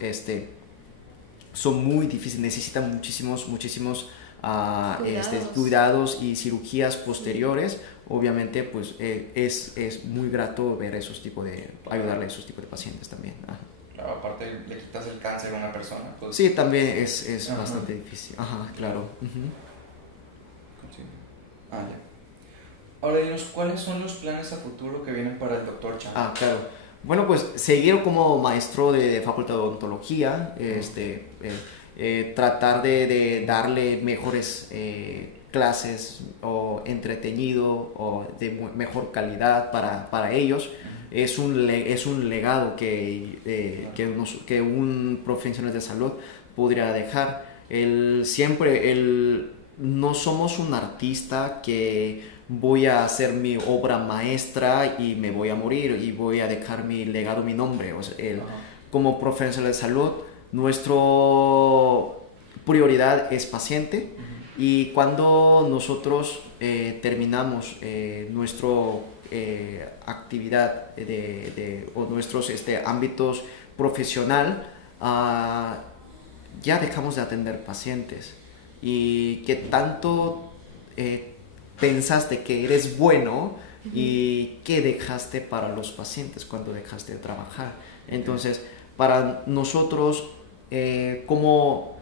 son muy difíciles, necesitan muchísimos cuidados y cirugías posteriores. Obviamente pues es muy grato ver ayudarle a esos tipos de pacientes también. Ajá. Claro, aparte le quitas el cáncer a una persona, pues... Sí, también es bastante difícil. Ajá, claro. Uh-huh. Sí. Ya. Ahora dinos, ¿cuáles son los planes a futuro que vienen para el Dr. Chang? Claro. Bueno, pues seguir como maestro de Facultad de Odontología, tratar de darle mejores clases o entretenido o de mejor calidad para ellos. Es un legado que un profesional de salud podría dejar. No somos un artista que voy a hacer mi obra maestra y me voy a morir y voy a dejar mi legado, mi nombre. O sea, como profesional de salud, nuestra prioridad es paciente, y cuando nosotros terminamos nuestra actividad o nuestros ámbitos profesional, ya dejamos de atender pacientes. Y que tanto pensaste que eres bueno y que dejaste para los pacientes cuando dejaste de trabajar. Entonces, para nosotros como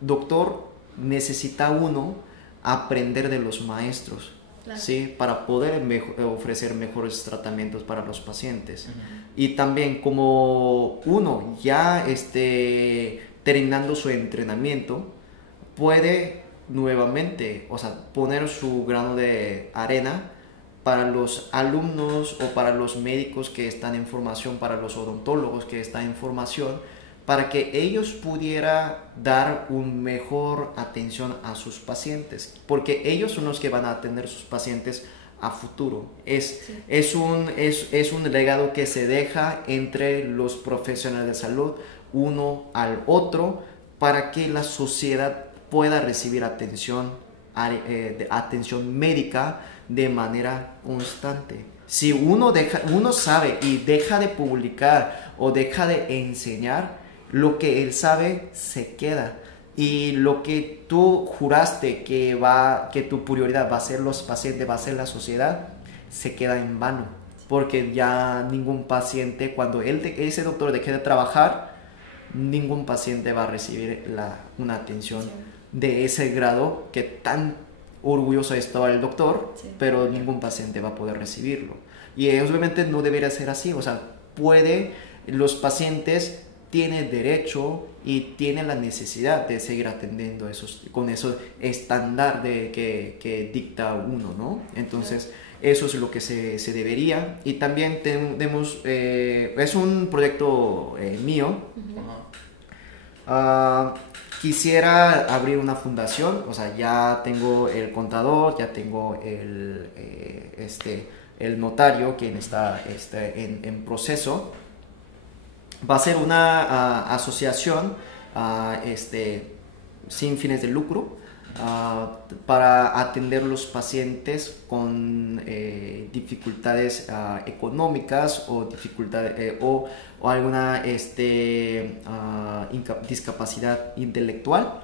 doctor necesita uno aprender de los maestros, claro, ¿sí? Para poder ofrecer mejores tratamientos para los pacientes. Y también como uno ya terminando su entrenamiento, puede nuevamente, o sea, poner su grano de arena para los alumnos o para los médicos que están en formación, para los odontólogos que están en formación, para que ellos pudieran dar una mejor atención a sus pacientes, porque ellos son los que van a atender a sus pacientes a futuro. Es un legado que se deja entre los profesionales de salud uno al otro, para que la sociedad pueda recibir atención médica de manera constante. Si uno sabe y deja de publicar o deja de enseñar, lo que él sabe se queda, y lo que tú juraste que tu prioridad va a ser los pacientes, va a ser la sociedad, se queda en vano, porque ya ningún paciente, cuando ese doctor deje de trabajar, ningún paciente va a recibir una atención de ese grado que tan orgulloso estaba el doctor, pero ningún paciente va a poder recibirlo. Y obviamente no debería ser así. O sea, los pacientes tienen derecho y tienen la necesidad de seguir atendiendo con esos estándar que dicta uno, ¿no? Entonces, eso es lo que se debería. Y también tenemos, es un proyecto mío. Quisiera abrir una fundación. O sea, ya tengo el contador, ya tengo el notario, quien está en proceso. Va a ser una asociación sin fines de lucro, para atender los pacientes con dificultades económicas o dificultades o alguna discapacidad intelectual,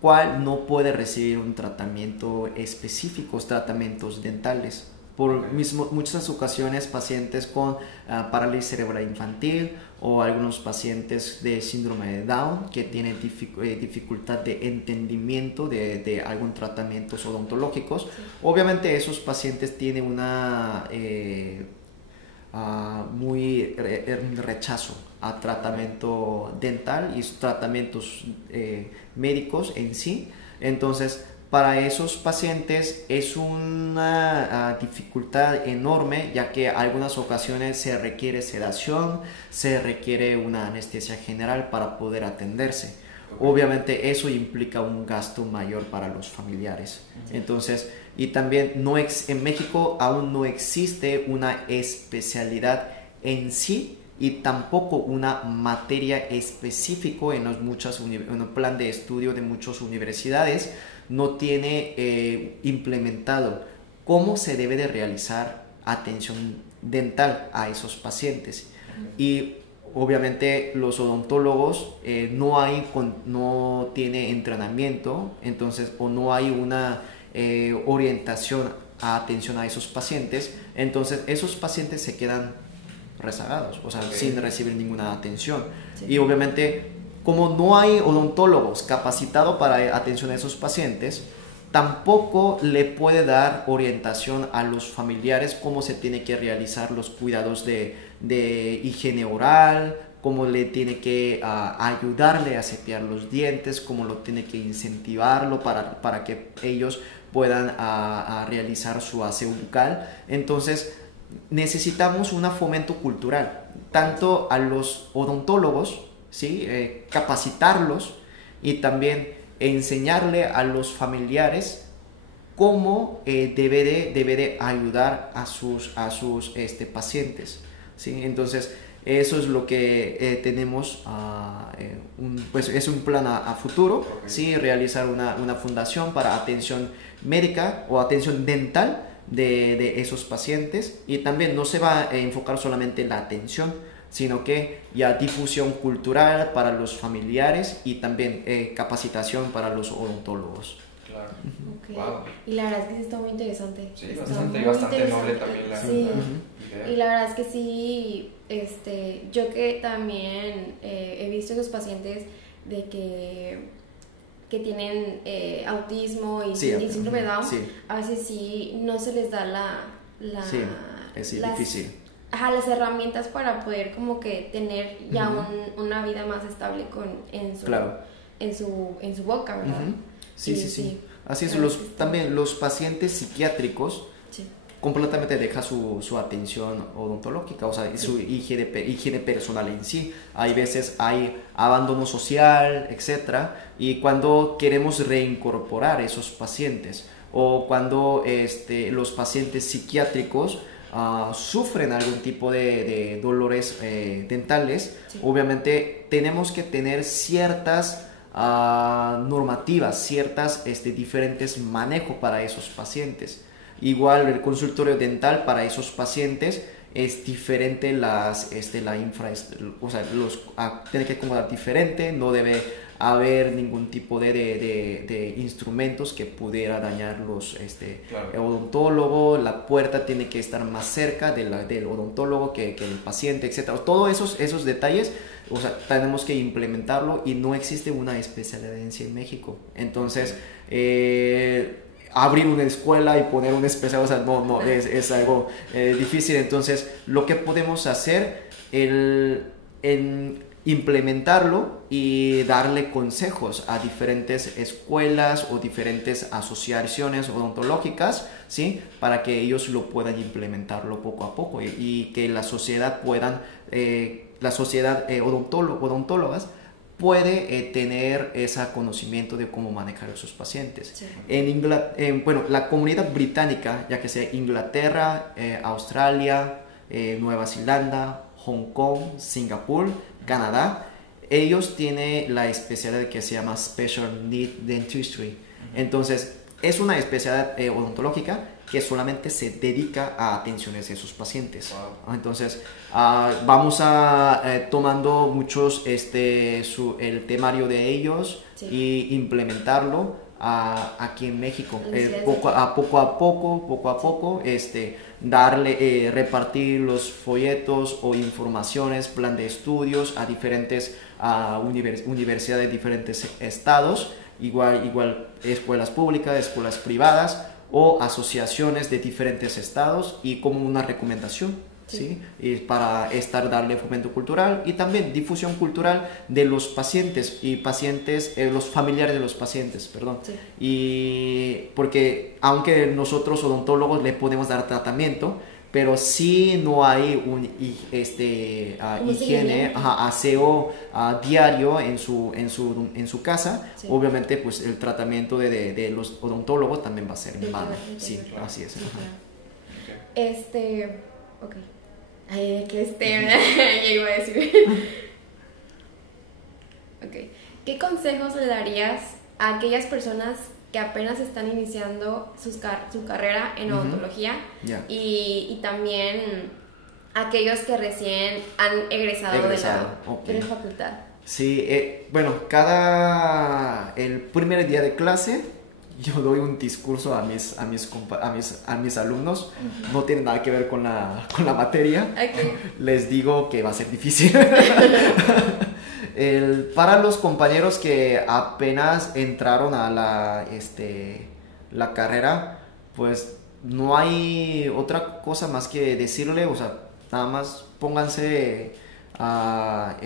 cual no puede recibir un tratamiento específico, tratamientos dentales. Por muchas ocasiones pacientes con parálisis cerebral infantil, o algunos pacientes de síndrome de Down que tienen dificultad de entendimiento de algún tratamientos odontológicos. Obviamente esos pacientes tienen muy rechazo a tratamiento dental y tratamientos médicos en sí. Entonces, para esos pacientes es una dificultad enorme, ya que en algunas ocasiones se requiere sedación, se requiere una anestesia general para poder atenderse. Obviamente eso implica un gasto mayor para los familiares. Entonces, y también en México aún no existe una especialidad en sí y tampoco una materia específica en el plan de estudio de muchas universidades. No tiene implementado cómo se debe de realizar atención dental a esos pacientes. Y obviamente los odontólogos no tiene entrenamiento, entonces, o no hay una orientación a atención a esos pacientes, entonces esos pacientes se quedan rezagados, o sea, sin recibir ninguna atención. Sí. Y obviamente, como no hay odontólogos capacitados para atención a esos pacientes, tampoco le puede dar orientación a los familiares cómo se tiene que realizar los cuidados de higiene oral, cómo le tiene que ayudarle a cepillar los dientes, cómo lo tiene que incentivarlo para que ellos puedan realizar su aseo bucal. Entonces necesitamos un fomento cultural, tanto a los odontólogos, ¿sí? Capacitarlos y también enseñarle a los familiares cómo debe de ayudar a sus pacientes, ¿sí? Entonces eso es lo que tenemos, pues es un plan a futuro, ¿sí? Realizar una fundación para atención médica o atención dental de esos pacientes, y también no se va a enfocar solamente en la atención, sino que ya difusión cultural para los familiares y también capacitación para los odontólogos. Claro. Okay. Wow. Y la verdad es que sí está muy interesante. Sí, bastante noble también la idea. Y la verdad es que sí, yo que también he visto esos pacientes de que tienen autismo y síndrome de Down, a veces sí no se les da es difícil. Las herramientas para poder como que tener ya una vida más estable en su boca, ¿verdad? Sí. Así es, también los pacientes psiquiátricos completamente dejan su atención odontológica, o sea, su higiene personal en sí. Hay veces hay abandono social, etc. Y cuando queremos reincorporar esos pacientes, o cuando los pacientes psiquiátricos sufren algún tipo de dolores dentales, obviamente tenemos que tener ciertas normativas, ciertas diferentes manejos para esos pacientes. Igual el consultorio dental para esos pacientes es diferente, o sea, tiene que acomodar diferente, no debe haber ningún tipo de instrumentos que pudiera dañar el odontólogo. La puerta tiene que estar más cerca del odontólogo que el paciente, etc. Todos esos detalles, o sea, tenemos que implementarlo, y no existe una especialidad en sí en México. Entonces, abrir una escuela y poner un especial, o sea, es algo difícil. Entonces, lo que podemos hacer en implementarlo y darle consejos a diferentes escuelas o diferentes asociaciones odontológicas, ¿sí? Para que ellos lo puedan implementarlo poco a poco, y que la sociedad odontólogas puede tener ese conocimiento de cómo manejar a sus pacientes. Sí. La comunidad británica, ya que sea Inglaterra, Australia, Nueva Zelanda, Hong Kong, Singapur, Canadá, ellos tienen la especialidad que se llama Special Need Dentistry. Entonces, es una especialidad odontológica que solamente se dedica a atenciones de sus pacientes. Wow. Entonces, vamos tomando muchos el temario de ellos, y implementarlo aquí en México. Poco a poco, repartir los folletos o informaciones, plan de estudios a diferentes universidades de diferentes estados, igual escuelas públicas, escuelas privadas o asociaciones de diferentes estados, y como una recomendación ¿sí? Y para darle fomento cultural y también difusión cultural de los pacientes y los familiares de los pacientes, perdón. Sí. Y porque aunque nosotros odontólogos le podemos dar tratamiento, pero si no hay higiene, aseo diario en su casa, sí. Obviamente pues el tratamiento de los odontólogos también va a ser en vano. Sí, claro. Así es. Sí, claro. Ok. Ya iba a decir. Okay. ¿Qué consejos le darías a aquellas personas que apenas están iniciando su carrera en odontología y también aquellos que recién han egresado de la facultad? Sí, bueno, el primer día de clase yo doy un discurso a mis alumnos. No tiene nada que ver con la materia. Okay. Les digo que va a ser difícil. Para los compañeros que apenas entraron a la carrera, pues no hay otra cosa más que decirle, o sea, nada más pónganse a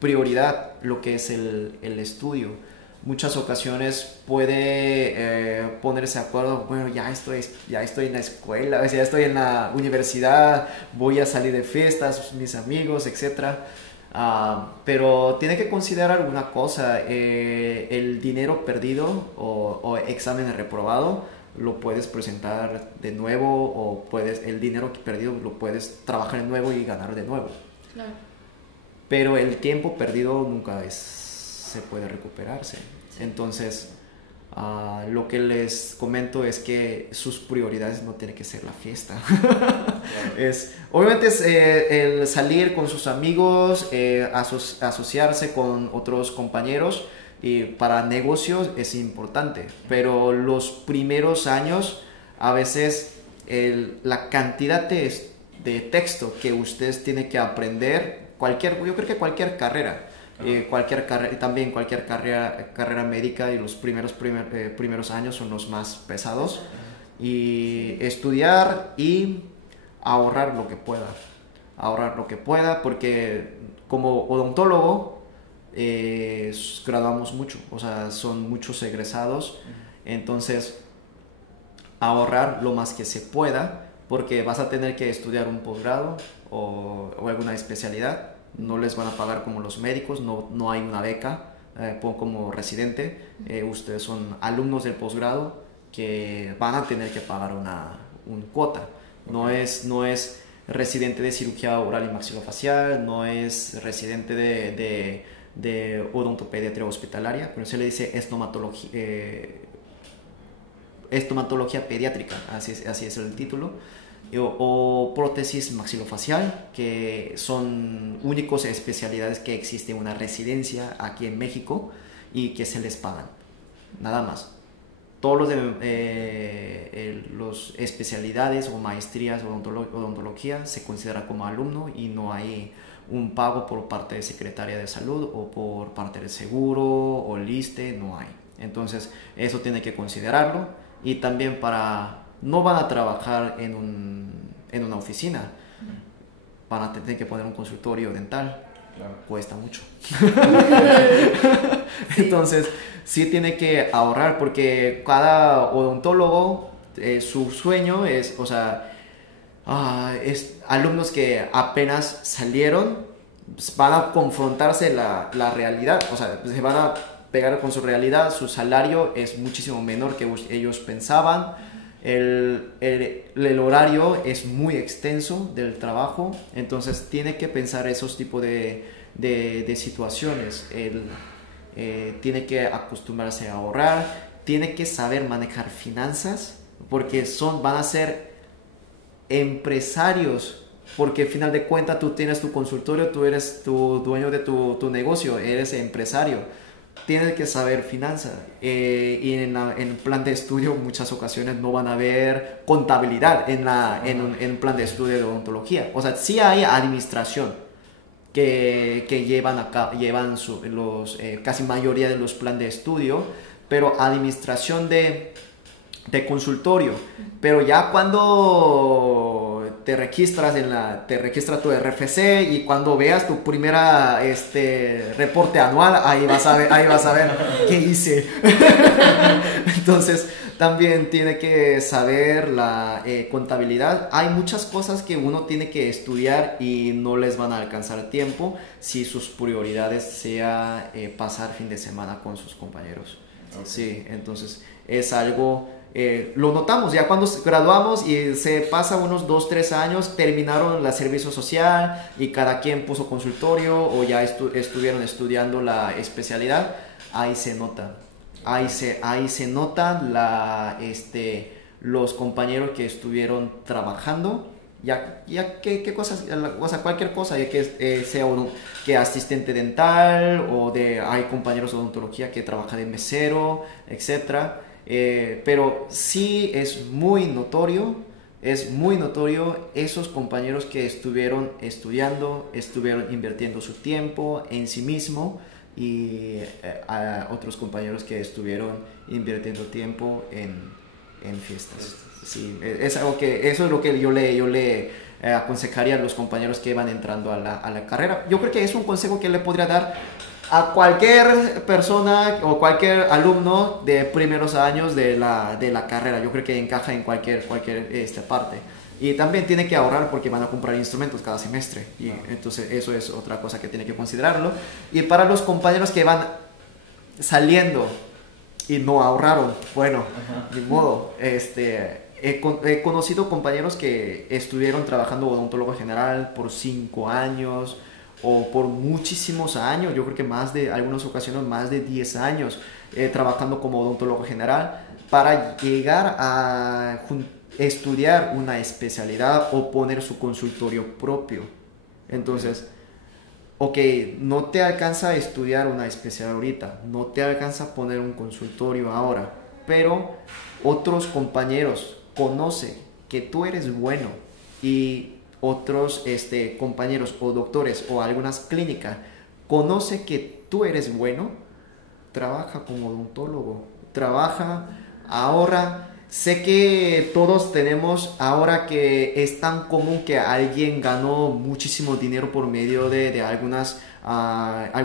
prioridad lo que es el estudio. Muchas ocasiones puede ponerse de acuerdo, bueno, ya estoy en la escuela, ya estoy en la universidad, voy a salir de fiestas, mis amigos, etcétera. Pero tiene que considerar alguna cosa. El dinero perdido o examen reprobado lo puedes presentar de nuevo, o el dinero perdido lo puedes trabajar de nuevo y ganar de nuevo. Claro. Pero el tiempo perdido nunca se puede recuperarse. Sí. Entonces lo que les comento es que sus prioridades no tienen que ser la fiesta. Obviamente es el salir con sus amigos, asociarse con otros compañeros, y para negocios es importante, pero los primeros años a veces la cantidad de texto que ustedes tienen que aprender, yo creo que cualquier carrera, también cualquier carrera médica, y los primeros años son los más pesados, y estudiar y ahorrar lo que pueda, porque como odontólogo graduamos mucho, o sea, son muchos egresados, entonces ahorrar lo más que se pueda, porque vas a tener que estudiar un posgrado o alguna especialidad. No les van a pagar como los médicos, no hay una beca como residente. Ustedes son alumnos del posgrado que van a tener que pagar un cuota. No es residente de cirugía oral y maxilofacial, no es residente de odontopediatría hospitalaria, pero se le dice estomatología pediátrica, así es el título. O prótesis maxilofacial, que son únicos especialidades que existe una residencia aquí en México y que se les pagan, nada más. Todos los especialidades o maestrías odontología se considera como alumno, y no hay un pago por parte de Secretaría de Salud o por parte del Seguro o el ISSSTE, no hay. Entonces eso tiene que considerarlo. Y también no van a trabajar en una oficina, van a tener que poner un consultorio dental. Claro. Cuesta mucho. Entonces sí tiene que ahorrar, porque cada odontólogo, su sueño es, o sea, alumnos que apenas salieron van a confrontarse la realidad, o sea, se van a pegar con su realidad. Su salario es muchísimo menor que ellos pensaban. El horario es muy extenso del trabajo, entonces tiene que pensar esos tipos de situaciones. Tiene que acostumbrarse a ahorrar, tiene que saber manejar finanzas, porque van a ser empresarios, porque al final de cuentas tú tienes tu consultorio, tú eres tu dueño de tu negocio, eres empresario. Tienes que saber finanzas, y en el plan de estudio muchas ocasiones no van a ver contabilidad en plan de estudio de odontología. O sea, sí hay administración que llevan casi mayoría de los planes de estudio, pero administración de consultorio. Pero ya cuando te registras te registra tu RFC y cuando veas tu primera reporte anual, ahí vas a ver qué hice. Entonces, también tiene que saber la contabilidad. Hay muchas cosas que uno tiene que estudiar y no les van a alcanzar tiempo si sus prioridades sea pasar fin de semana con sus compañeros. Okay. Sí, entonces es algo... lo notamos ya cuando graduamos y se pasa unos 2-3 años, terminaron el servicio social y cada quien puso consultorio o ya estuvieron estudiando la especialidad. Ahí se nota. Ahí se nota los compañeros que estuvieron trabajando, ya qué cosas, o sea, cualquier cosa, ya que sea uno que asistente dental hay compañeros de odontología que trabajan de mesero, etcétera. Pero sí es muy notorio esos compañeros que estuvieron estudiando, estuvieron invirtiendo su tiempo en sí mismo, y a otros compañeros que estuvieron invirtiendo tiempo en fiestas. Sí, eso es lo que yo le aconsejaría a los compañeros que van entrando a la carrera. Yo creo que es un consejo que le podría dar a cualquier persona o cualquier alumno de primeros años de la carrera. Yo creo que encaja en cualquier parte. Y también tiene que ahorrar porque van a comprar instrumentos cada semestre. Y entonces eso es otra cosa que tiene que considerarlo. Y para los compañeros que van saliendo y no ahorraron, bueno, ni modo. He conocido compañeros que estuvieron trabajando odontólogo general por 5 años o por muchísimos años. Yo creo que algunas ocasiones más de 10 años trabajando como odontólogo general para llegar a estudiar una especialidad o poner su consultorio propio. Entonces, ok, no te alcanza a estudiar una especialidad ahorita, no te alcanza a poner un consultorio ahora, pero otros compañeros conocen que tú eres bueno y otros compañeros o doctores o algunas clínicas conocen que tú eres bueno, trabaja como odontólogo, ahorra. Sé que todos tenemos ahora que es tan común que alguien ganó muchísimo dinero por medio de algún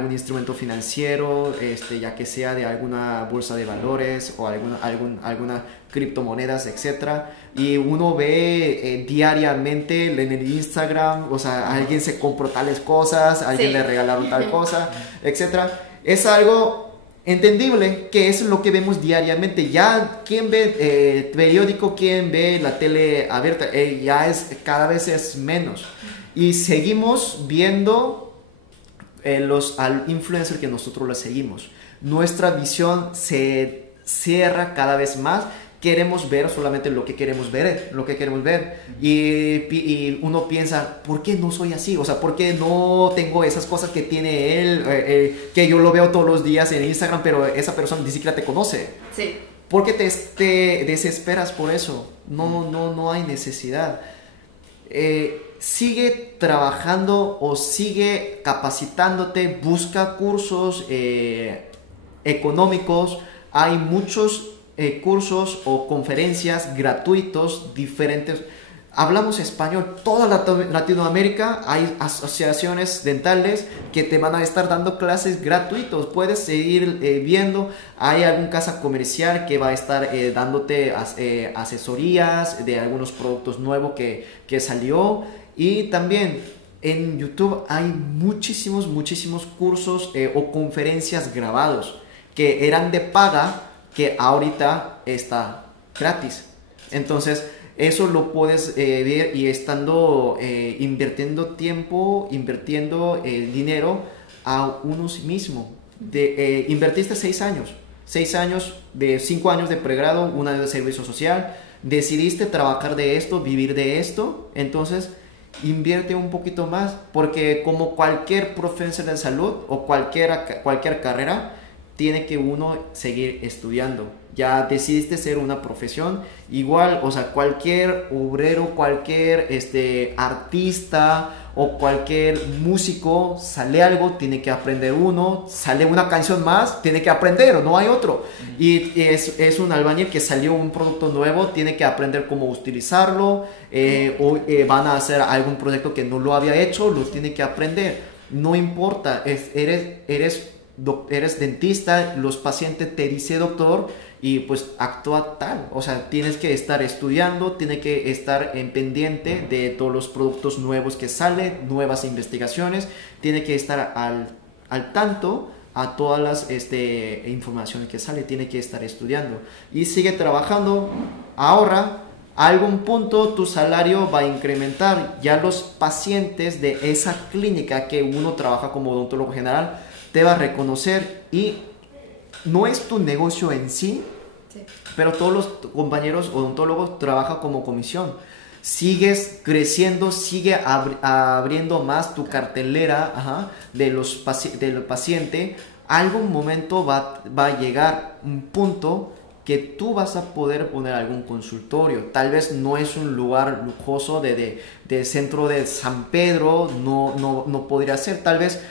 instrumento financiero, ya que sea de alguna bolsa de valores o alguna criptomonedas, etcétera, y uno ve diariamente en el Instagram, o sea, alguien se compró tales cosas, alguien le regalaron tal cosa, etcétera. Es algo entendible que es lo que vemos diariamente. Ya quien ve el periódico, quien ve la tele abierta, cada vez es menos. Y seguimos viendo al influencer que nosotros lo seguimos. Nuestra visión se cierra cada vez más. Queremos ver solamente lo que queremos ver. Y uno piensa, ¿por qué no soy así? O sea, ¿por qué no tengo esas cosas que tiene él? Que yo lo veo todos los días en Instagram, pero esa persona ni siquiera te conoce. Sí. ¿Por qué te desesperas por eso? No hay necesidad. Sigue trabajando o sigue capacitándote, busca cursos económicos. Hay muchos cursos o conferencias gratuitos diferentes. Hablamos español, toda Latinoamérica hay asociaciones dentales que te van a estar dando clases gratuitos. Puedes seguir viendo, hay algún casa comercial que va a estar dándote asesorías de algunos productos nuevos que salió. Y también en YouTube hay muchísimos cursos o conferencias grabados que eran de paga, que ahorita está gratis. Entonces eso lo puedes ver, y estando invirtiendo tiempo, invirtiendo dinero a uno mismo. Invertiste 6 años de 5 años de pregrado, 1 año de servicio social, decidiste trabajar de esto, vivir de esto. Entonces invierte un poquito más, porque como cualquier profesional de salud o cualquier carrera, tiene que uno seguir estudiando. Ya decidiste ser una profesión, igual, o sea, cualquier obrero, cualquier artista o cualquier músico, sale algo, tiene que aprender uno, sale una canción más, tiene que aprender, no hay otro. Y es un albañil que salió un producto nuevo, tiene que aprender cómo utilizarlo, o van a hacer algún proyecto que no lo había hecho, lo tiene que aprender. No importa, eres dentista, los pacientes te dicen doctor y pues actúa tal, o sea, tienes que estar estudiando, tienes que estar en pendiente de todos los productos nuevos que salen, nuevas investigaciones, tienes que estar al tanto a todas las informaciones que sale, tiene que estar estudiando y sigue trabajando, ahorra. A algún punto tu salario va a incrementar, ya los pacientes de esa clínica que uno trabaja como odontólogo general te va a reconocer y no es tu negocio en sí, pero todos los compañeros odontólogos trabajan como comisión. Sigues creciendo, sigue abriendo más tu cartelera del paciente. Algún momento va a llegar un punto que tú vas a poder poner algún consultorio. Tal vez no es un lugar lujoso de centro de San Pedro, no podría ser. Tal vez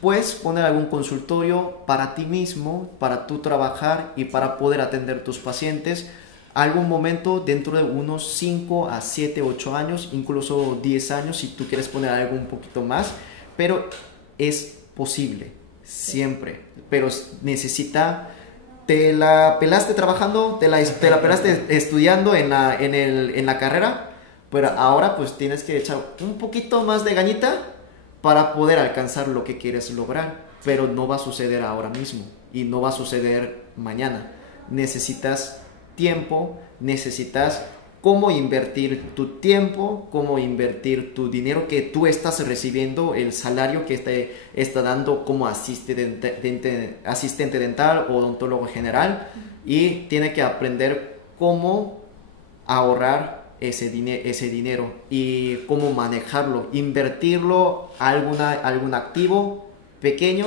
puedes poner algún consultorio para ti mismo, para tú trabajar y para poder atender tus pacientes. Algún momento dentro de unos 5 a 7, 8 años, incluso 10 años, si tú quieres poner algo un poquito más. Pero es posible, siempre. Pero necesita... ¿Te la pelaste trabajando? ¿Te la pelaste estudiando en la carrera? Pero ahora pues tienes que echar un poquito más de gañita para poder alcanzar lo que quieres lograr. Pero no va a suceder ahora mismo y no va a suceder mañana. Necesitas tiempo, necesitas cómo invertir tu tiempo, cómo invertir tu dinero que tú estás recibiendo, el salario que te está dando como asistente dental o odontólogo general, y tiene que aprender cómo ahorrar ese dinero y cómo manejarlo, invertirlo a algún activo pequeño,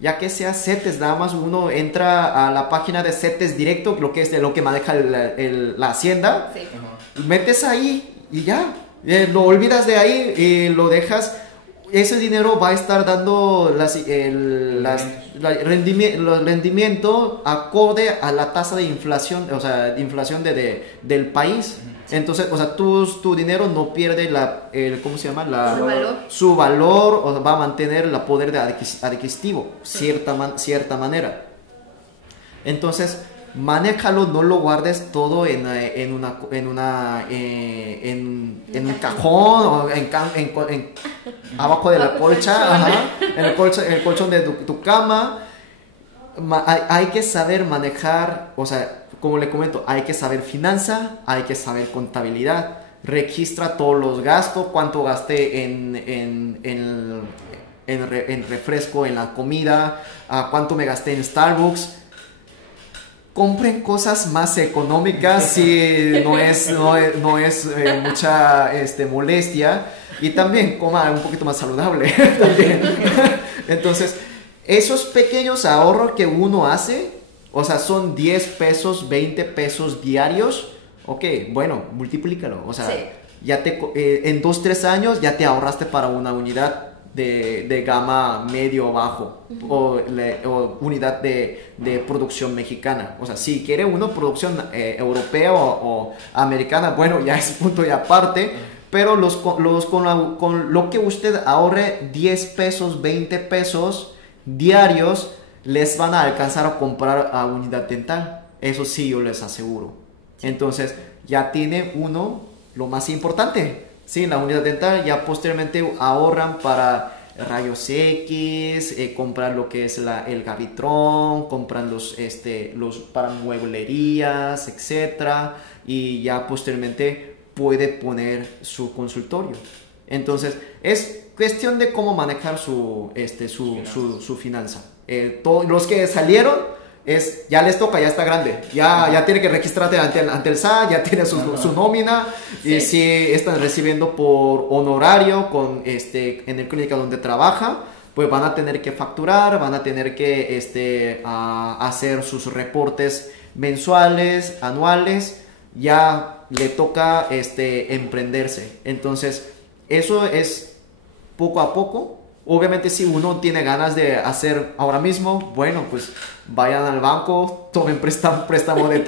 ya que sea CETES. Nada más uno entra a la página de CETES directo, lo que es de lo que maneja la hacienda, sí. Metes ahí y ya, lo olvidas de ahí y lo dejas. Ese dinero va a estar dando el rendimiento acorde a la tasa de inflación, o sea, inflación del país. Entonces, o sea, tu dinero no pierde ¿cómo se llama? Su valor, o sea, va a mantener el poder adquisitivo, cierta manera. Entonces, manéjalo, no lo guardes todo en un cajón o abajo de la colcha, en el colchón de tu cama. Hay que saber manejar, o sea, como le comento, hay que saber finanza, hay que saber contabilidad, registra todos los gastos, cuánto gasté en refresco, en la comida, cuánto me gasté en Starbucks. Compren cosas más económicas si no es mucha molestia, y también coma un poquito más saludable también. Entonces, esos pequeños ahorros que uno hace, o sea, son 10 pesos, 20 pesos diarios, ok, bueno, multiplícalo, o sea, sí. Ya en 2-3 años ya te ahorraste para una unidad de gama medio o bajo, o unidad de producción mexicana. O sea, si quiere uno producción europea o americana, bueno, ya es punto y aparte, pero con lo que usted ahorre, 10 pesos, 20 pesos diarios, les van a alcanzar a comprar a unidad dental. Eso sí, yo les aseguro. Entonces, ya tiene uno lo más importante. Sí, la unidad dental. Ya posteriormente ahorran para rayos X, compran lo que es el Gavitrón, compran los para mueblerías, etcétera, y ya posteriormente puede poner su consultorio. Entonces, es cuestión de cómo manejar su finanza. Todos los que salieron, ya les toca, ya está grande, ya tiene que registrarte ante el SAT, ya tiene su nómina, sí. Y si están recibiendo por honorario en el clínica donde trabaja, pues van a tener que facturar, van a tener que hacer sus reportes mensuales, anuales, ya le toca emprenderse. Entonces, eso es poco a poco. Obviamente, si uno tiene ganas de hacer ahora mismo, bueno, pues vayan al banco, tomen préstamo de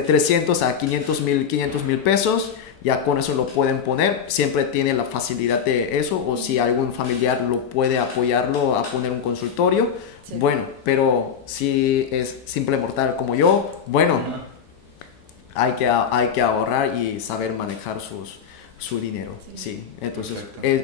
300 a 500 mil pesos. Ya con eso lo pueden poner, siempre tiene la facilidad de eso, o si algún familiar lo puede apoyarlo a poner un consultorio, sí. Bueno, pero si es simple mortal como yo, bueno, hay que ahorrar y saber manejar su dinero, sí. Entonces,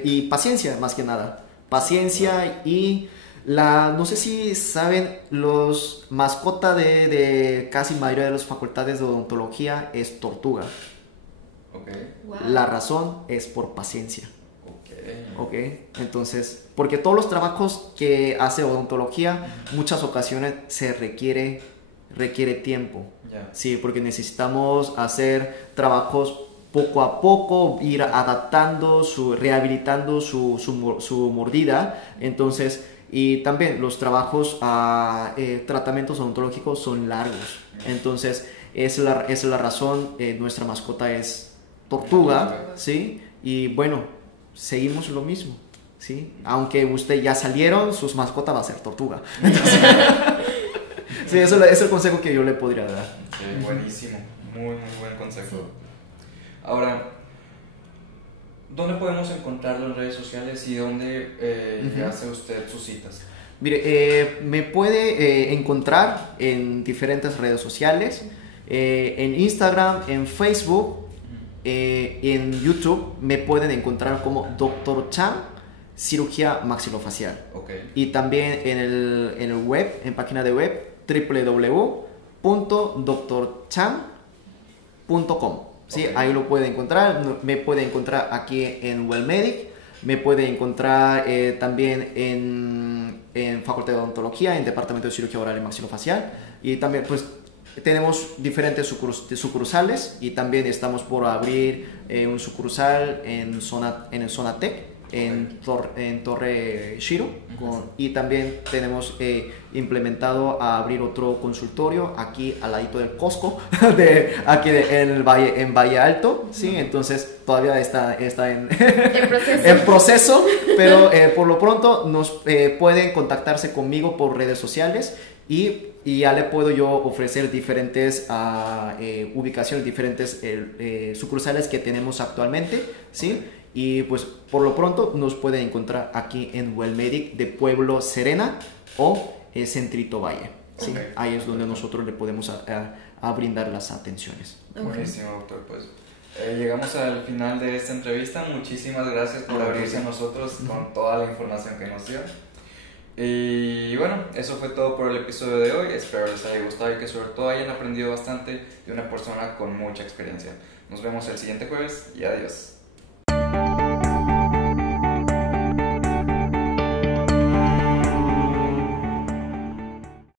y paciencia más que nada, paciencia y no sé si saben, los mascota de casi mayoría de las facultades de odontología es tortuga. Okay. Wow. La razón es por paciencia. Okay. Entonces, porque todos los trabajos que hace odontología, muchas ocasiones se requiere tiempo. Yeah. Sí, porque necesitamos hacer trabajos poco a poco, ir adaptando, rehabilitando su mordida. Entonces, y también los trabajos, tratamientos odontológicos son largos. Entonces, es la razón, nuestra mascota es tortuga, ¿sí? Y bueno, seguimos lo mismo, ¿sí? Aunque usted ya salieron, sus mascotas va a ser tortuga. Entonces, sí, eso es el consejo que yo le podría dar. Sí, buenísimo, muy buen consejo. Ahora, ¿dónde podemos encontrarlo en redes sociales y dónde hace usted sus citas? Mire, me puede encontrar en diferentes redes sociales, en Instagram, en Facebook. En YouTube me pueden encontrar como Dr. Chang Cirugía Maxilofacial. Okay. Y también en el web, en página de web www.drchang.com. ¿Sí? Okay. Ahí lo pueden encontrar. Me puede encontrar aquí en Wellmedic. Me puede encontrar también en Facultad de Odontología, en Departamento de Cirugía Oral y Maxilofacial. Y también pues tenemos diferentes sucursales y también estamos por abrir un sucursal en el Zona Tech, en Torre Shiro, y también tenemos implementado a abrir otro consultorio aquí al ladito del Costco, en Valle Alto, ¿sí? Entonces todavía está en proceso, pero por lo pronto pueden contactarse conmigo por redes sociales y ya le puedo yo ofrecer diferentes ubicaciones, diferentes sucursales que tenemos actualmente, ¿sí? Y pues por lo pronto nos pueden encontrar aquí en Wellmedic de Pueblo Serena o Centrito Valle, ¿sí? Okay. Ahí es donde nosotros le podemos a brindar las atenciones. Buenísimo, doctor. Pues llegamos al final de esta entrevista. Muchísimas gracias por abrirse a nosotros con toda la información que nos dio. Y bueno, eso fue todo por el episodio de hoy. Espero les haya gustado y que sobre todo hayan aprendido bastante de una persona con mucha experiencia. Nos vemos el siguiente jueves y adiós.